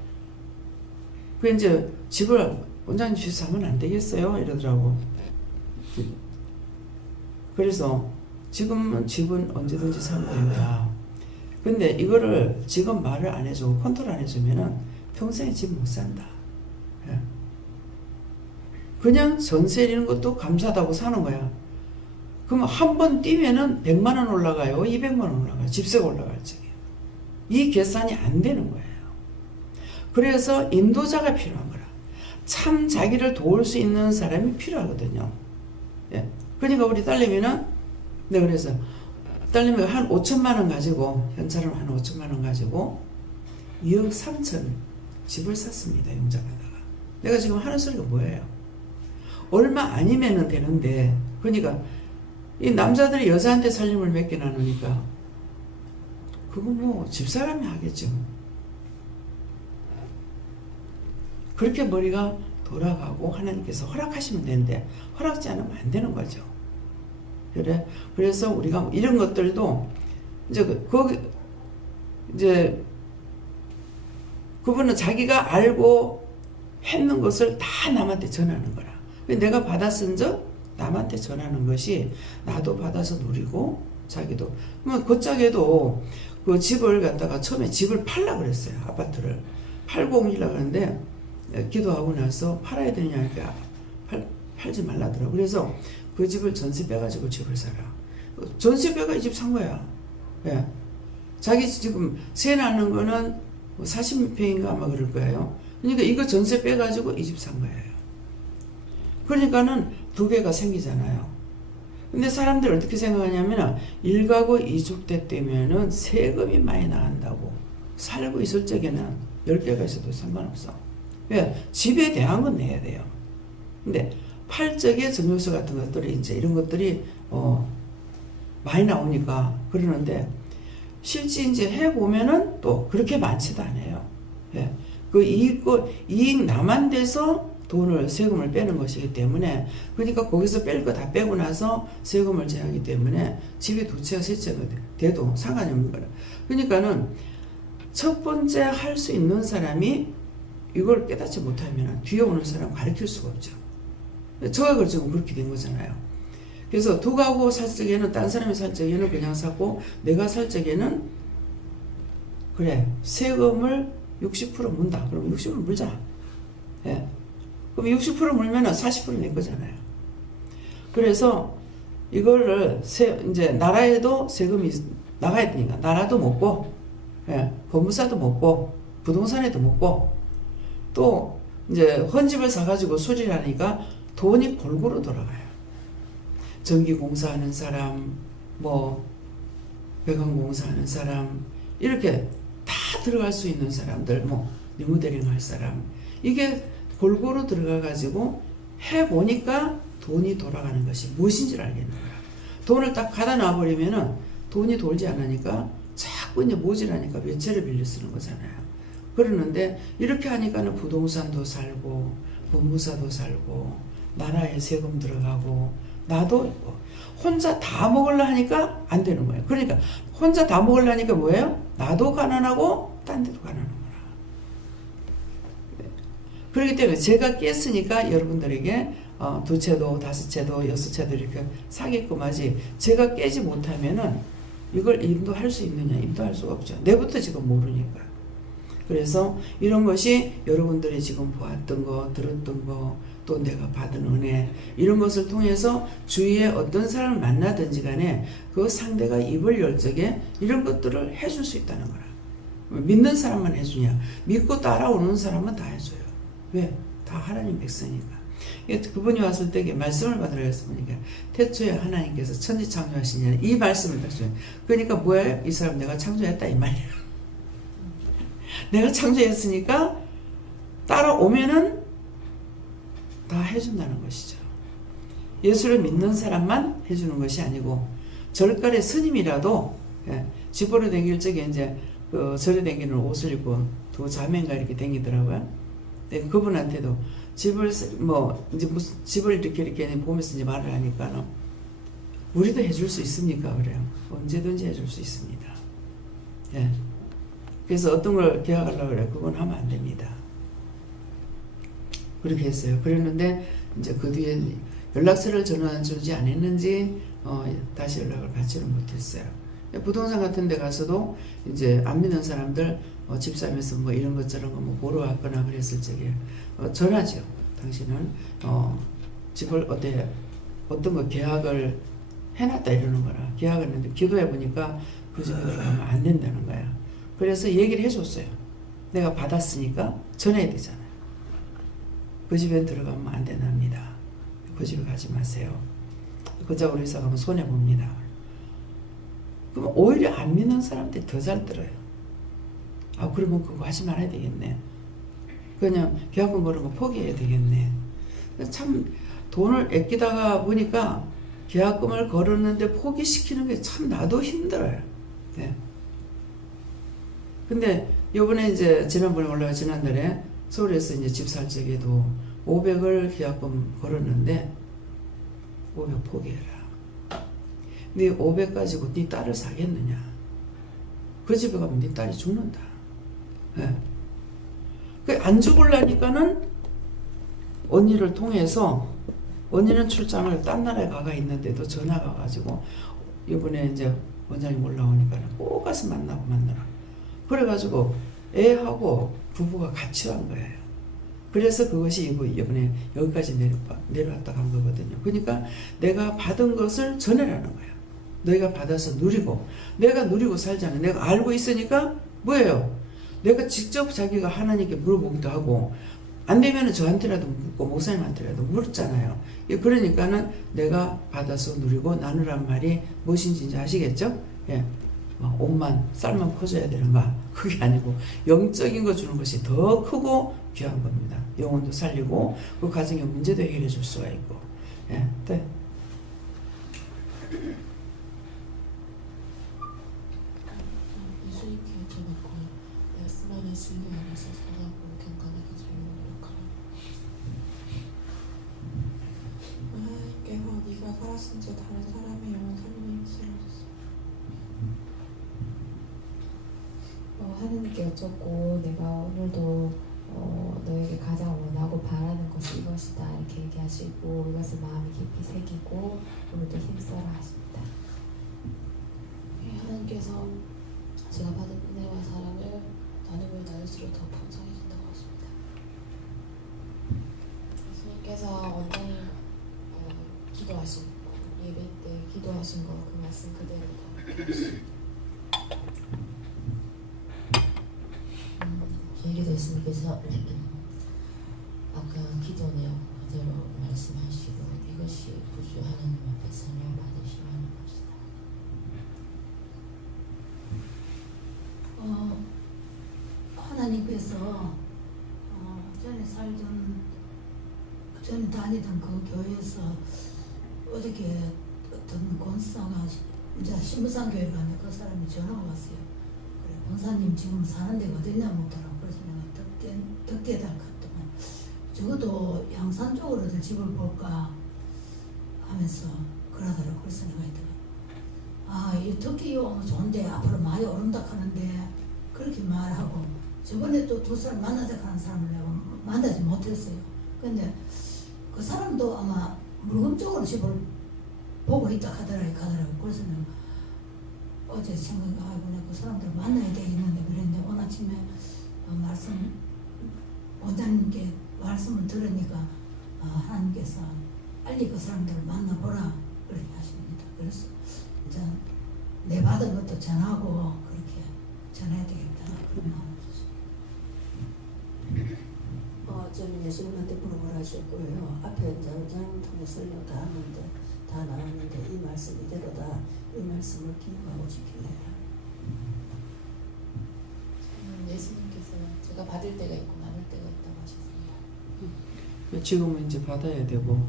그 이제 집을 원장님 집 사면 안 되겠어요? 이러더라고. 그래서 지금은 집은 언제든지 사면 된다. 근데 이거를 지금 말을 안 해주고 컨트롤 안 해주면은 평생에 집 못 산다. 예. 그냥 전세 이런 것도 감사하다고 사는 거야. 그럼 한 번 뛰면은 100만 원 올라가요? 200만 원 올라가요? 집세가 올라갈 적에. 이 계산이 안 되는 거예요. 그래서 인도자가 필요한 거라. 참 자기를 도울 수 있는 사람이 필요하거든요. 예. 그러니까 우리 딸내미는 내가 그래서 딸내미가 한 5천만 원 가지고 현찰은 한 5천만 원 가지고 2억 3천 집을 샀습니다. 용자가다가. 내가 지금 하는 소리가 뭐예요? 얼마 아니면은 되는데 그러니까 이 남자들이 여자한테 살림을 몇 개 나누니까 그거 뭐 집사람이 하겠죠. 그렇게 머리가 돌아가고 하나님께서 허락하시면 되는데 허락지 않으면 안 되는 거죠. 그래. 그래서 우리가 이런 것들도 이제 거기 이제 그분은 자기가 알고 했는 것을 다 남한테 전하는 거라. 내가 받았은 적 남한테 전하는 것이 나도 받아서 누리고 자기도. 뭐 그짝에도 그 집을 갖다가 처음에 집을 팔라 그랬어요. 아파트를 팔고 옮기려고 하는데 기도하고 나서 팔아야 되냐 하니까 팔지 말라더라고. 그래서 그 집을 전세 빼가지고 집을 사라. 전세 빼가 이 집 산 거야. 예. 자기 지금 세 나는 거는 40평인가 아마 그럴 거예요. 그러니까 이거 전세 빼가지고 이 집 산 거예요. 그러니까는 두 개가 생기잖아요. 근데 사람들 어떻게 생각하냐면 1가구 2주택 되면은 세금이 많이 나간다고. 살고 있을 적에는 10개가 있어도 상관없어. 왜? 집에 대한 건 내야 돼요. 근데 팔 적에 증여세 같은 것들이 이제 이런 것들이 많이 나오니까 그러는데 실제 이제 해보면은 또 그렇게 많지도 않아요. 예. 그 이익 남한 데서 돈을 세금을 빼는 것이기 때문에 그러니까 거기서 뺄 거 다 빼고 나서 세금을 제하기 때문에 집이 두 채가 세 채가 돼도 상관이 없는 거라. 그러니까는 첫 번째 할 수 있는 사람이 이걸 깨닫지 못하면 뒤에 오는 사람 가르칠 수가 없죠. 저가 그렇지만 그렇게 된 거잖아요. 그래서 두 가구 살 적에는 딴 사람이 살 적에는 그냥 사고 내가 살 적에는 그래 세금을 60% 문다. 그러면 60% 물자. 예. 그럼 60% 물면은 40% 낼 거잖아요. 그래서 이거를 이제 나라에도 세금이 나가야 되니까 나라도 먹고, 예. 법무사도 먹고, 부동산에도 먹고, 또 이제 헌집을 사가지고 수리를 하니까 돈이 골고루 돌아가요. 전기공사하는 사람, 뭐 배관공사하는 사람 이렇게 다 들어갈 수 있는 사람들, 뭐 리모델링 할 사람 이게 골고루 들어가 가지고 해보니까 돈이 돌아가는 것이 무엇인지를 알겠는 거야. 돈을 딱 갖다 놔버리면은 돈이 돌지 않으니까 자꾸 이제 모질하니까 외채를 빌려 쓰는 거잖아요. 그러는데 이렇게 하니까는 부동산도 살고 법무사도 살고 나라에 세금 들어가고 나도 있고 혼자 다 먹으려 하니까 안 되는 거예요. 그러니까 혼자 다 먹으려 하니까 뭐예요? 나도 가난하고 딴 데도 가난한 거라. 그렇기 때문에 제가 깼으니까 여러분들에게 두 채도 다섯 채도 여섯 채도 이렇게 사게끔 하지 제가 깨지 못하면은 이걸 인도할 수 있느냐? 인도할 수가 없죠. 내부터 지금 모르니까. 그래서 이런 것이 여러분들이 지금 보았던 거, 들었던 거, 또 내가 받은 은혜 이런 것을 통해서 주위에 어떤 사람을 만나든지 간에 그 상대가 입을 열 적에 이런 것들을 해줄 수 있다는 거라. 믿는 사람만 해주냐? 믿고 따라오는 사람은 다 해줘요. 왜? 다 하나님 백성이니까. 그분이 왔을 때 말씀을 받으러 갔으니까 태초에 하나님께서 천지 창조하시냐 이 말씀을 하셔요. 그러니까 뭐예요? 이 사람 내가 창조했다 이 말이에요. 내가 창조했으니까 따라오면은 다 해준다는 것이죠. 예수를 믿는 사람만 해주는 것이 아니고 절간의 스님이라도 집으로 댕길 적에 이제 그 절에 댕기는 옷을 입고 두 자매인가 이렇게 댕기더라고요. 근데 그분한테도 집을 뭐 이제 무슨 집을 이렇게 보면서 이제 말을 하니까 우리도 해줄 수 있습니까? 그래요. 언제든지 해줄 수 있습니다. 예. 그래서 어떤 걸 계약하려고 그래요. 그건 하면 안 됩니다. 그렇게 했어요. 그랬는데 이제 그 뒤에 연락처를 전화주지 않았는지 다시 연락을 받지는 못했어요. 부동산 같은 데 가서도 이제 안 믿는 사람들 집 사면서 뭐 이런 것 저런 거 뭐 보러 왔거나 그랬을 적에 전화죠. 당신은 집을 어떤 거 계약을 해놨다 이러는 거라. 계약을 했는데 기도해 보니까 그 집에 들어가면 안 된다는 거야. 그래서 얘기를 해줬어요. 내가 받았으니까 전해야 되잖아요. 그 집에 들어가면 안 된답니다. 그 집에 가지 마세요. 그 짝으로 이사 가면 손해봅니다. 그럼 오히려 안 믿는 사람들이 더 잘 들어요. 아, 그러면 그거 하지 말아야 되겠네. 그냥 계약금 거는 거 포기해야 되겠네. 참 돈을 아끼다가 보니까 계약금을 걸었는데 포기시키는 게 참 나도 힘들어요. 네. 근데 요번에 이제 지난번에 올라가 지난달에 서울에서 이제 집 살 적에도 500을 계약금 걸었는데 500 포기해라. 네 500 가지고 네 딸을 사겠느냐? 그 집에 가면 네 딸이 죽는다. 네. 안 죽으려니까는 언니를 통해서 언니는 출장을 딴 나라에 가가 있는데도 전화가 가지고 이번에 이제 원장님 올라오니까는 꼭 가서 만나라. 그래가지고 애하고 부부가 같이 간 거예요. 그래서 그것이 이번에 여기까지 내려왔다 간 거거든요. 그러니까 내가 받은 것을 전해라는 거예요. 너희가 받아서 누리고 내가 누리고 살잖아요. 내가 알고 있으니까 뭐예요? 내가 직접 자기가 하나님께 물어보기도 하고 안 되면은 저한테라도 묻고 목사님한테라도 물었잖아요. 그러니까는 내가 받아서 누리고 나누란 말이 무엇인지 이제 아시겠죠? 예. 옷만 쌀만 퍼줘야 되는가? 그게 아니고 영적인 거 주는 것이 더 크고 귀한 겁니다. 영혼도 살리고 그 가정의 문제도 해결해 줄 수가 있고. 예. 네. 예수님께 여쭤봤고 말씀 안에 진리 안에서 선하고 경건하게 살려고 노력하라. 살았은 채 다른 사람의 영혼 살리는 힘이 쓰러졌어. 하느님께 여쭙고 내가 오늘도 너에게 가장 원하고 바라는 것이 이것이다 이렇게 얘기하시고 이것을 마음에 깊이 새기고 오늘도 힘써라 하십니다. 하나님께서 제가 받은 은혜와 사랑을 나누면 나눌수록 더 풍성해진다고 하십니다. 예수님께서 원장님 기도하신 예배 때 기도하신 거 그 말씀 그대로 다 하십니다. 저희도 예수님께서 아까 기도 내용 그대로 말씀하시고 이것이 구주 하나님 앞에 선을 받으시는 것이다. 하나님께서 전에 다니던 그 교회에서 어저께 어떤 권사가 이제 신부상 교회를 가는데 그 사람이 전화가 왔어요. 그래, 권사님 지금 사는 데가 어디냐 묻더라고. 그래서 내가 덕계당 갔더만 적어도 양산 쪽으로도 집을 볼까 하면서 그러더라고. 그래서 내가 했더라. 이 덕계 오면 좋은데 앞으로 많이 오른다 하는데 그렇게 말하고 저번에 또 두 사람 만나자 하는 사람을 내가 만나지 못했어요. 근데 그 사람도 아마 물금 쪽으로 집을 보고 있다 하더라고요. 그래서 내가 어제 생각하고 내가 그 사람들 만나야 되겠는데 그랬는데 오늘 아침에 원장님께 말씀을 들으니까 하나님께서 빨리 그 사람들을 만나보라 그렇게 하십니다. 그래서 이제 내 받은 것도 전하고 그렇게 전해야 되겠다 그런 마음이 있었습니다. 저는 예수님한테 부름을 하셨고요. 앞에 이제 원장님 통해 설교 다 하는데 다 나왔는데 이 말씀 이대로다 이 말씀을 기억하고 지킬래요. 예수님께서 제가 받을 때가 있고 나눌 때가 있다고 하셨습니다. 지금은 이제 받아야 되고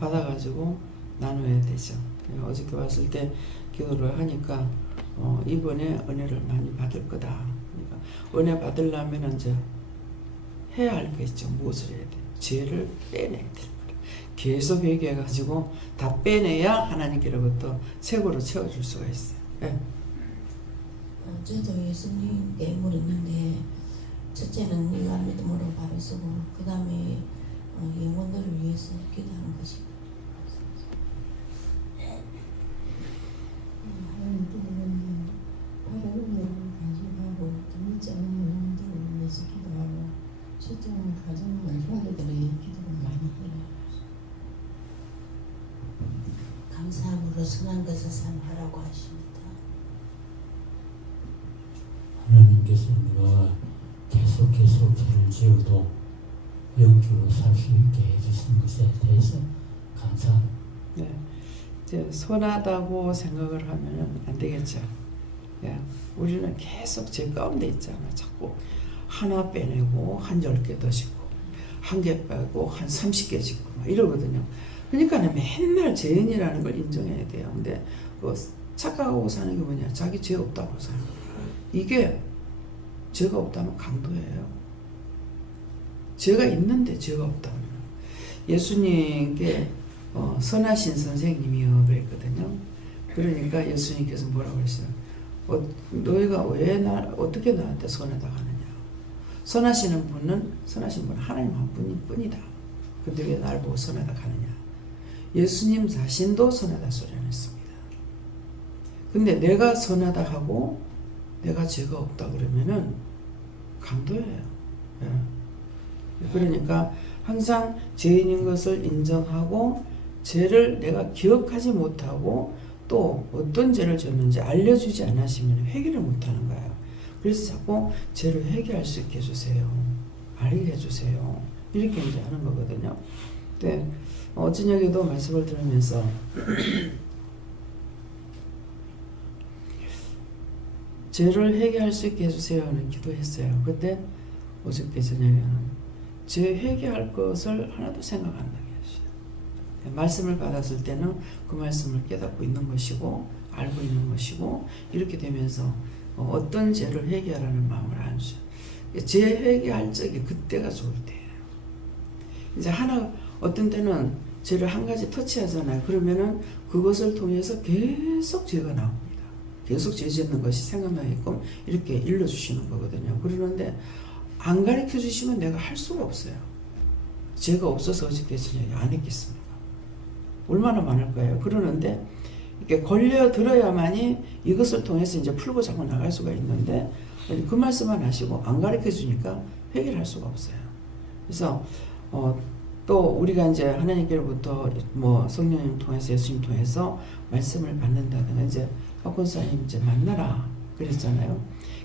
받아가지고 나눠야 되죠. 어저께 왔을 때 기도를 하니까 이번에 은혜를 많이 받을 거다. 그러니까 은혜 받으려면 이제 해야 할 게 있죠. 무엇을 해야 돼? 죄를 빼내야 돼. 계속 얘기해가지고 다 빼내야 하나님께로부터 색으로 채워줄 수가 있어요. 네. 저도 예수님께 물었는데 첫째는 네가 믿음으로 바로 서고 그 다음에 영혼들을 위해서 기도하는 것이 하나님께는 바라는 영혼을 간직하고 두 번째는 영혼들을 위해서 기도하고 첫째는 가정과 형제들의 기도를 많이 해라. 감사함으로 선한 것을 삼하라고 하십니다. 하나님께서 우리가 계속 죄를 지어도 영주로 살 수 있게 해주신 것에 대해서 감사합니다. 네. 이제 선하다고 생각을 하면 안 되겠죠. 우리는 계속 죄 가운데 있잖아. 자꾸 하나 빼내고 한 10개 더 짓고 한 개 빼고 한 30개 짓고 막 이러거든요. 그러니까 맨날 죄인이라는 걸 인정해야 돼요. 근데 착각하고 사는 게 뭐냐? 자기 죄 없다고 사는 거예요. 이게 죄가 없다면 강도예요. 죄가 있는데 죄가 없다면 예수님께 선하신 선생님이요 그랬거든요. 그러니까 예수님께서 뭐라고 했어요? 너희가 왜 어떻게 나한테 선하다고 하느냐? 선하신 분은 하나님 한 분일 뿐이다. 근데 왜 날 보고 선하다고 하느냐? 예수님 자신도 선하다 소리 안 했습니다. 근데 내가 선하다 하고 내가 죄가 없다 그러면은 강도예요. 그러니까 항상 죄인인 것을 인정하고 죄를 내가 기억하지 못하고 또 어떤 죄를 졌는지 알려주지 않으시면 회개를 못하는 거예요. 그래서 자꾸 죄를 회개할 수 있게 해주세요. 알게 해주세요. 이렇게 이제 하는 거거든요. 근데 저녁에도 말씀을 들으면서 죄를 회개할 수 있게 해주세요 하는 기도했어요. 근데 어저께 저녁에는 죄 회개할 것을 하나도 생각 안 나게 하셔요. 말씀을 받았을 때는 그 말씀을 깨닫고 있는 것이고 알고 있는 것이고 이렇게 되면서 어떤 죄를 회개하라는 마음을 안 주셔요. 죄 회개할 적에 그때가 좋을 때예요. 이제 어떤 때는 죄를 한 가지 터치하잖아요. 그러면은 그것을 통해서 계속 죄가 나옵니다. 계속 죄 짓는 것이 생각나게끔 이렇게 일러주시는 거거든요. 그러는데 안 가르쳐 주시면 내가 할 수가 없어요. 죄가 없어서 어저께 저녁에 안 했겠습니까? 얼마나 많을까요? 그러는데 이렇게 걸려 들어야만이 이것을 통해서 이제 풀고 자꾸 나갈 수가 있는데 그 말씀만 하시고 안 가르쳐 주니까 해결할 수가 없어요. 그래서 또 우리가 이제 하나님께로부터 뭐 성령님 통해서 예수님 통해서 말씀을 받는다든가 이제 박권사님 이제 만나라 그랬잖아요.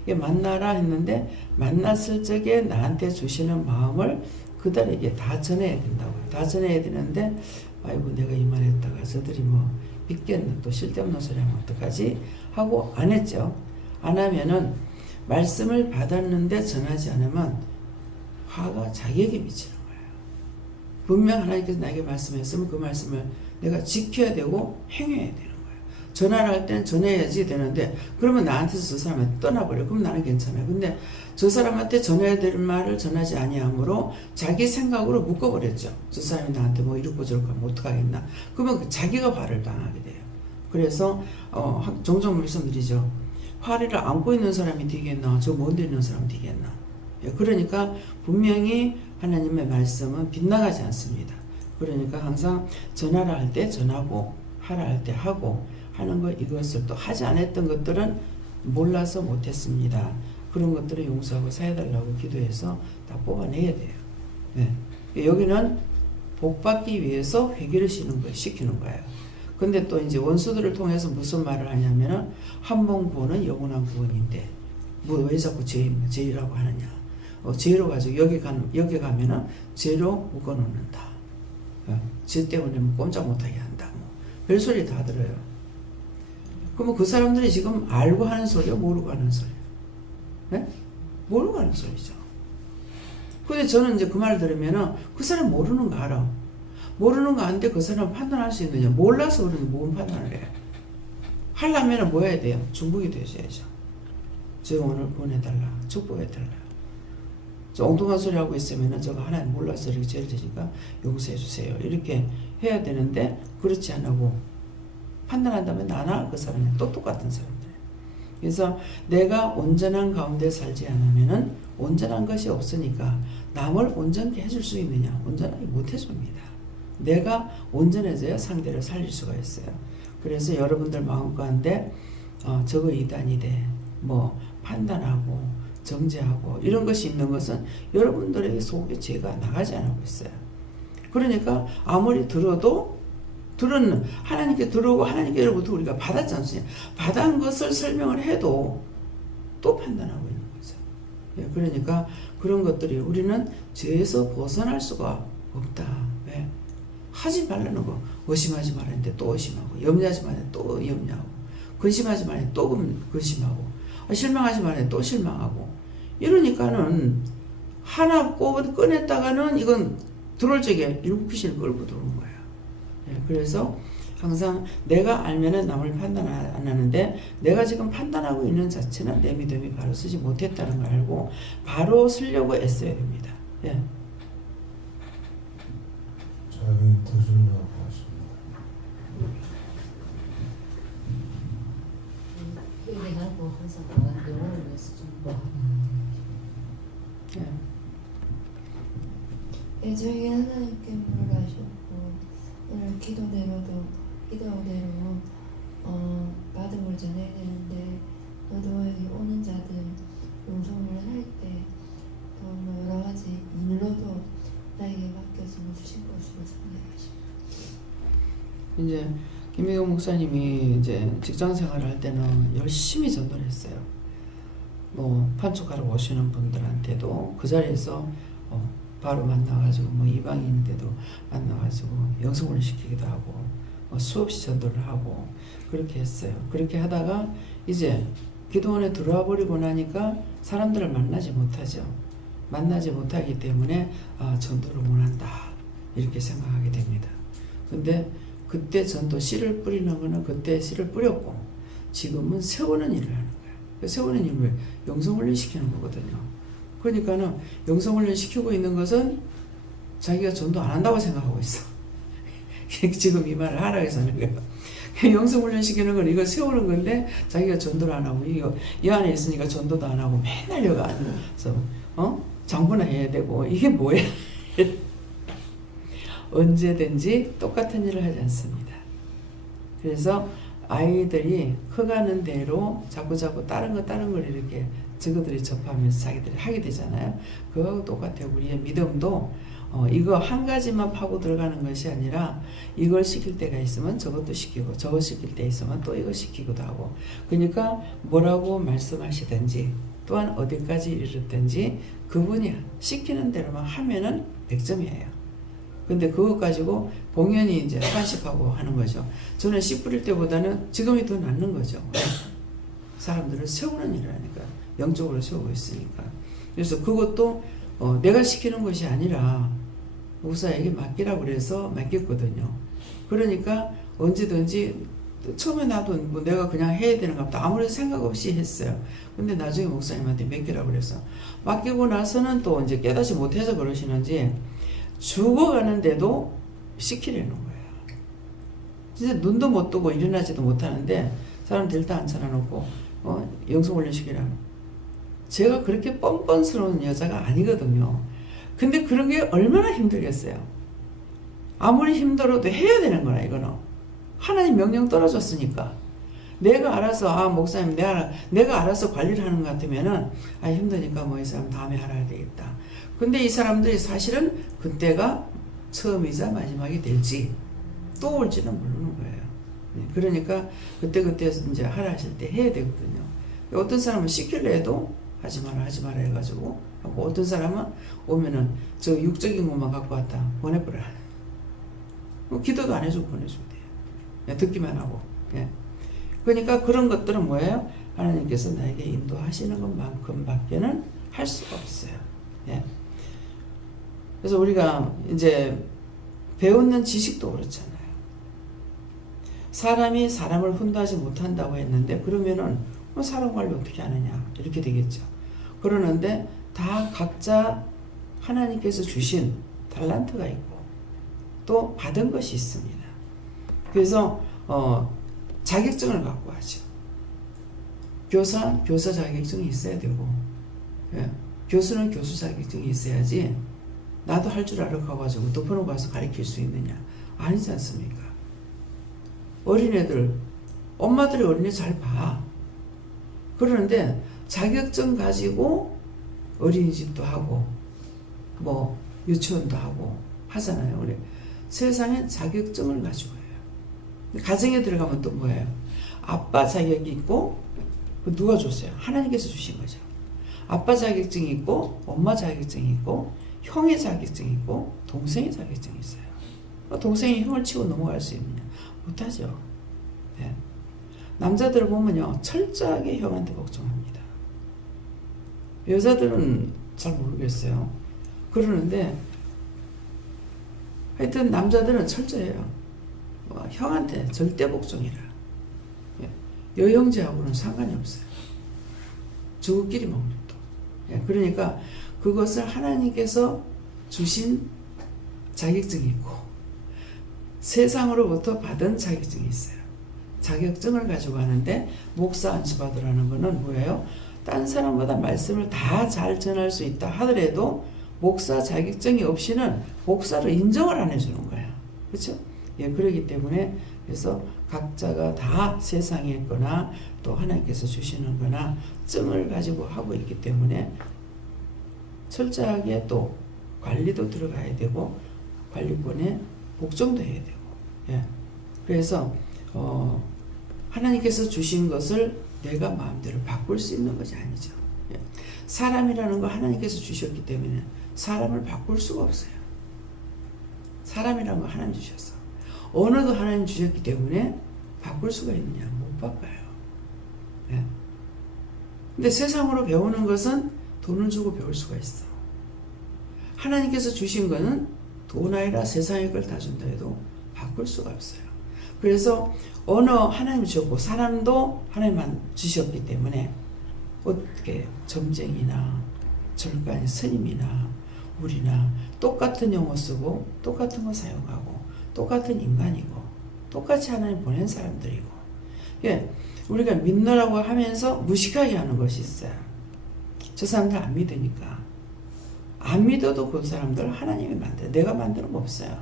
이게 만나라 했는데 만났을 적에 나한테 주시는 마음을 그들에게 다 전해야 된다고요. 다 전해야 되는데 아이고 내가 이 말 했다가 저들이 뭐 믿겠나 또 쓸데없는 소리 하면 어떡하지 하고 안 했죠. 안 하면은 말씀을 받았는데 전하지 않으면 화가 자기에게 미치는 거예요. 분명 하나님께서 나에게 말씀했으면 그 말씀을 내가 지켜야 되고 행해야 되는 거예요. 전화를 할 때는 전해야지 되는데 그러면 나한테서 저 사람한테 떠나버려. 그럼 나는 괜찮아요. 근데 저 사람한테 전해야 될 말을 전하지 아니하므로 자기 생각으로 묶어버렸죠. 저 사람이 나한테 뭐 이렇고 저렇고 하면 어떡하겠나. 그러면 자기가 화를 당하게 돼요. 그래서 종종 말씀드리죠. 화를 안고 있는 사람이 되겠나 저 먼데 있는 사람이 되겠나. 그러니까 분명히 하나님의 말씀은 빗나가지 않습니다. 그러니까 항상 전하라 할 때 전하고 하라 할 때 하고 하는 것 이것을 또 하지 않았던 것들은 몰라서 못했습니다. 그런 것들을 용서하고 사해달라고 기도해서 다 뽑아내야 돼요. 네. 여기는 복받기 위해서 회개를 시키는 거예요. 근데 또 이제 원수들을 통해서 무슨 말을 하냐면은 한 번 구원은 영원한 구원인데 뭐 왜 자꾸 죄라고 하느냐. 죄로 가지고 여기 가면은 죄로 묶어놓는다. 죄 때문에 뭐 꼼짝 못하게 한다. 뭐 별소리 다 들어요. 그러면 그 사람들이 지금 알고 하는 소리야, 모르고 하는 소리야? 네? 모르고 하는 소리죠. 근데 저는 이제 그 말을 들으면은 그 사람 모르는 거 알아. 모르는 거 아는데 그 사람 판단할 수 있느냐? 몰라서 그러니 뭔 판단을 해? 하려면은 뭐 해야 돼요? 중복이 되셔야죠. 저 오늘 보내달라. 축복해달라. 저 엉뚱한 소리 하고 있으면은 저거 하나님 몰라서 이렇게 죄를 지니까 용서해 주세요. 이렇게 해야 되는데 그렇지 않고 판단한다면 나나 그 사람이 또 똑같은 사람들. 그래서 내가 온전한 가운데 살지 않으면은 온전한 것이 없으니까 남을 온전케 해줄 수 있느냐? 온전하게 못 해줍니다. 내가 온전해져야 상대를 살릴 수가 있어요. 그래서 여러분들 마음 가운데 저거 이단이래 뭐 판단하고 정죄하고 이런 것이 있는 것은 여러분들에게 속에 죄가 나가지 않고 있어요. 그러니까 아무리 들어도 하나님께 들어오고 하나님께로부터 우리가 받았지 않습니까? 받은 것을 설명을 해도 또 판단하고 있는 거죠. 그러니까 그런 것들이 우리는 죄에서 벗어날 수가 없다. 왜? 하지 말라는 거 의심하지 말았는데 또 의심하고 염려하지 말았는데 또 염려하고 근심하지 말았는데 또 근심하고 실망하지 말았는데 또 실망하고 이러니까는 하나 꺼냈다가는 이건 들어올 적에 일곱 귀신을 끌고 들어오는 거예요. 그래서 항상 내가 알면은 남을 판단 안 하는데 내가 지금 판단하고 있는 자체는 내 믿음이 바로 서지 못했다는 걸 알고 바로 서려고 애써야 됩니다. 예. 자기 들으려고 하십니다. 회개하고 항상 강한 영혼을 위해서 예, 저에게 하나님께 물어가셨고 오늘 기도대로 받음을 전해야 되는데 너도 여기 오는 자들 용서를 할 때 또 뭐 여러 가지 일로도 나에게 맡겨서 주신 것으로 생각하십니다. 이제 김혜경 목사님이 이제 직장 생활을 할 때는 열심히 전도를 했어요. 뭐 판촉하러 오시는 분들한테도 그 자리에서 바로 만나가지고 뭐 이방인인데도 만나가지고 영성을 시키기도 하고 수없이 전도를 하고 그렇게 했어요. 그렇게 하다가 이제 기도원에 들어와 버리고 나니까 사람들을 만나지 못하죠. 만나지 못하기 때문에 전도를 못한다 이렇게 생각하게 됩니다. 근데 그때 전도 씨를 뿌리는 거는 그때 씨를 뿌렸고 지금은 세우는 일을 하는 거예요. 세우는 일을 영성훈련 시키는 거거든요. 그러니까는 영성훈련 시키고 있는 것은 자기가 전도 안 한다고 생각하고 있어. 지금 이 말을 하라고 해서 하는 거예요. 영성훈련 시키는 건 이거 세우는 건데 자기가 전도를 안 하고 이 안에 있으니까 전도도 안 하고 맨날 여기 앉아서 장부나 해야 되고 이게 뭐야? 언제든지 똑같은 일을 하지 않습니다. 그래서 아이들이 커가는 대로 자꾸 다른 걸 이렇게 저거들이 접하면서 자기들이 하게 되잖아요. 그거하고 똑같아요. 우리의 믿음도 이거 한 가지만 파고 들어가는 것이 아니라 이걸 시킬 때가 있으면 저것도 시키고 저거 시킬 때 있으면 또 이거 시키기도 하고, 그러니까 뭐라고 말씀하시든지 또한 어디까지 이르렀든지 그분이 시키는 대로만 하면은 100점이에요. 근데 그것 가지고 공연히 이제 한식하고 하는 거죠. 저는 씨 뿌릴 때보다는 지금이 더 낫는 거죠. 사람들을 세우는 일을 하니까, 영적으로 세우고 있으니까. 그래서 그것도 내가 시키는 것이 아니라 목사에게 맡기라고 그래서 맡겼거든요. 그러니까 언제든지 처음에 나도 뭐 내가 그냥 해야 되는가 보다 아무런 생각 없이 했어요. 근데 나중에 목사님한테 맡기라고 그래서 맡기고 나서는 또 이제 깨닫지 못해서 그러시는지 죽어가는데도 시키려는 거예요. 진짜 눈도 못 뜨고 일어나지도 못하는데 사람 델타 앉혀놓고 영성훈련 시키라고. 제가 그렇게 뻔뻔스러운 여자가 아니거든요. 근데 그런 게 얼마나 힘들겠어요. 아무리 힘들어도 해야 되는 거라. 이거는 하나님 명령 떨어졌으니까 내가 알아서 목사님 내가 알아서 관리를 하는 것 같으면은 힘드니까 뭐 이 사람 다음에 하라 되겠다. 근데 이 사람들이 사실은 그때가 처음이자 마지막이 될지 또 올지는 모르는 거예요. 그러니까 그때 이제 하라 하실 때 해야 되거든요. 어떤 사람은 시킬래 해도 하지 마라 해가지고 하고, 어떤 사람은 오면은 저 육적인 것만 갖고 왔다 보내버려. 기도도 안 해주고 보내주면 돼요. 듣기만 하고. 그러니까 그런 것들은 뭐예요? 하나님께서 나에게 인도하시는 것만큼 밖에는 할 수가 없어요. 그래서 우리가 이제 배우는 지식도 그렇잖아요. 사람이 사람을 훈도하지 못한다고 했는데 그러면은 사람 관리 어떻게 하느냐 이렇게 되겠죠. 그러는데 다 각자 하나님께서 주신 달란트가 있고 또 받은 것이 있습니다. 그래서 자격증을 갖고 하죠. 교사 자격증이 있어야 되고, 교수는 교수 자격증이 있어야지 나도 할 줄 알아 가지고 덮어놓고 가서 가르칠 수 있느냐? 아니지 않습니까? 어린애들, 엄마들이 어린애 잘 봐. 그러는데 자격증 가지고 어린이집도 하고 뭐 유치원도 하고 하잖아요. 우리 세상에 자격증을 가지고 해요. 가정에 들어가면 또 뭐예요? 아빠 자격이 있고, 누가 줬어요? 하나님께서 주신 거죠. 아빠 자격증이 있고 엄마 자격증이 있고 형의 자격증이 있고 동생의 자격증이 있어요. 동생이 형을 치고 넘어갈 수 있느냐? 못하죠. 남자들을 보면요 철저하게 형한테 복종합니다. 여자들은 잘 모르겠어요. 그러는데 하여튼 남자들은 철저해요. 형한테 절대 복종이라. 여형제하고는 상관이 없어요. 저끼리 먹는 또. 그러니까 그것을 하나님께서 주신 자격증이 있고 세상으로부터 받은 자격증이 있어요. 자격증을 가지고 하는데 목사 안수 받으라는 거는 뭐예요? 딴 사람보다 말씀을 다 잘 전할 수 있다 하더라도 목사 자격증이 없이는 목사를 인정을 안 해주는 거야. 그렇죠? 그러기 때문에 그래서 각자가 다 세상에 있거나 또 하나님께서 주시는 거나 증을 가지고 하고 있기 때문에 철저하게 또 관리도 들어가야 되고 관리권에 복종도 해야 되고. 그래서 하나님께서 주신 것을 내가 마음대로 바꿀 수 있는 것이 아니죠. 사람이라는 거 하나님께서 주셨기 때문에 사람을 바꿀 수가 없어요. 사람이라는 거 하나님 주셨어. 언어도 하나님 주셨기 때문에 바꿀 수가 있느냐? 못 바꿔요. 근데 세상으로 배우는 것은 돈을 주고 배울 수가 있어. 하나님께서 주신 거는 돈 아니라 세상의 걸 다 준다 해도 바꿀 수가 없어요. 그래서 언어 하나님 주셨고 사람도 하나님만 주셨기 때문에 어떻게 점쟁이나 절간 스님이나 우리나 똑같은 용어 쓰고 똑같은 거 사용하고 똑같은 인간이고 똑같이 하나님 보낸 사람들이고 예, 우리가 믿느라고 하면서 무식하게 하는 것이 있어요. 저 사람들 안 믿으니까. 안 믿어도 그 사람들 하나님이 만들어. 내가 만드는 거 없어요.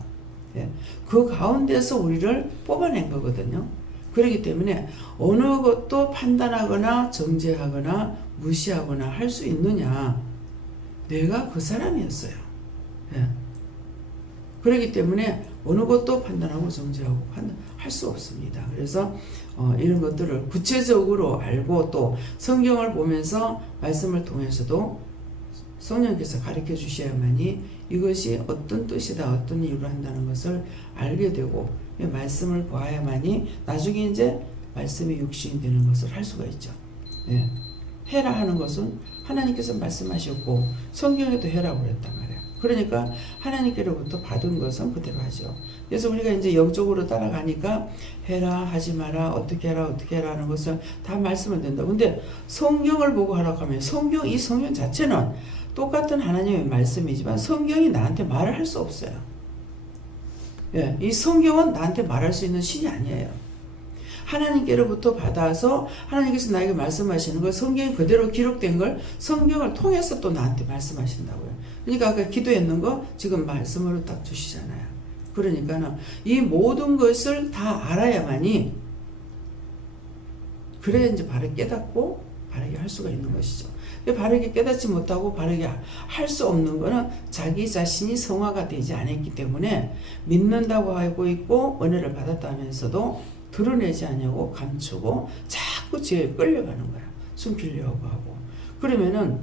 예, 그 가운데서 우리를 뽑아낸 거거든요. 그렇기 때문에 어느 것도 판단하거나 정죄하거나 무시하거나 할 수 있느냐. 내가 그 사람이었어요. 예. 그렇기 때문에 어느 것도 판단하고 정죄하고 할 수 없습니다. 그래서 이런 것들을 구체적으로 알고 또 성경을 보면서 말씀을 통해서도 성령께서 가르쳐 주셔야만이 이것이 어떤 뜻이다 어떤 이유로 한다는 것을 알게 되고 말씀을 보아야만이 나중에 이제 말씀이 육신이 되는 것을 할 수가 있죠. 예. 해라 하는 것은 하나님께서 말씀하셨고 성경에도 해라고 그랬단 말이에요. 그러니까 하나님께로부터 받은 것은 그대로 하죠. 그래서 우리가 이제 영적으로 따라가니까 해라 하지 마라 어떻게 해라 하는 것을 다 말씀을 된다. 근데 성경을 보고 하라고 하면 이 성경 자체는 똑같은 하나님의 말씀이지만 성경이 나한테 말을 할 수 없어요. 예, 이 성경은 나한테 말할 수 있는 신이 아니에요. 하나님께로부터 받아서 하나님께서 나에게 말씀하시는 걸 성경이 그대로 기록된 걸 성경을 통해서 또 나한테 말씀하신다고요. 그러니까 아까 기도했는 거 지금 말씀으로 딱 주시잖아요. 그러니까는 이 모든 것을 다 알아야만이 그래야 이제 바르게 깨닫고 바르게 할 수가 있는 것이죠. 바르게 깨닫지 못하고 바르게 할 수 없는 거는 자기 자신이 성화가 되지 않았기 때문에 믿는다고 하고 있고 은혜를 받았다면서도 드러내지 않냐고 감추고 자꾸 죄에 끌려가는 거야. 숨기려고 하고. 그러면은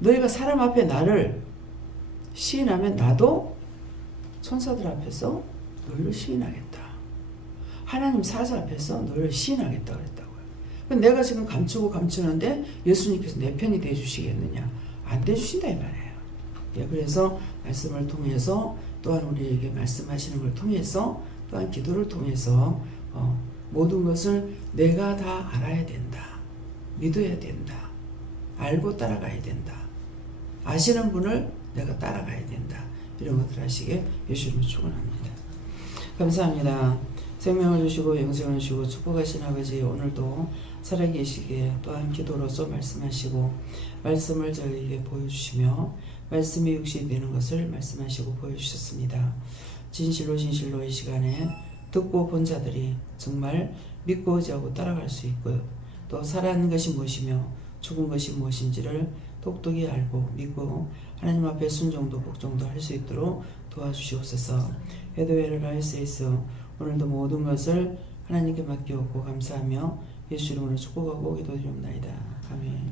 너희가 사람 앞에 나를 시인하면 나도 천사들 앞에서 너희를 시인하겠다. 하나님 사자 앞에서 너희를 시인하겠다 그랬다고요. 내가 지금 감추는데 예수님께서 내 편이 되어주시겠느냐? 안 되어주신다 이 말이에요. 예, 그래서 말씀을 통해서 또한 우리에게 말씀하시는 걸 통해서 또한 기도를 통해서 모든 것을 내가 다 알아야 된다. 믿어야 된다. 알고 따라가야 된다. 아시는 분을 내가 따라가야 된다. 이런 것들 하시게 예수님을 축원합니다. 감사합니다. 생명을 주시고 영생을 주시고 축복하신 아버지 오늘도 살아계시기에 또한 기도로서 말씀하시고 말씀을 저희에게 보여주시며 말씀이 육신이 되는 것을 말씀하시고 보여주셨습니다. 진실로 이 시간에 듣고 본 자들이 정말 믿고 의지하고 따라갈 수 있고요. 또 살아있는 것이 무엇이며 죽은 것이 무엇인지를 똑똑히 알고 믿고 하나님 앞에 순종도 복종도 할 수 있도록 도와주시옵소서. 회도회를 하였사이서 오늘도 모든 것을 하나님께 맡기옵고 감사하며 예수 이름으로 축복하고 기도드리옵나이다. 아멘.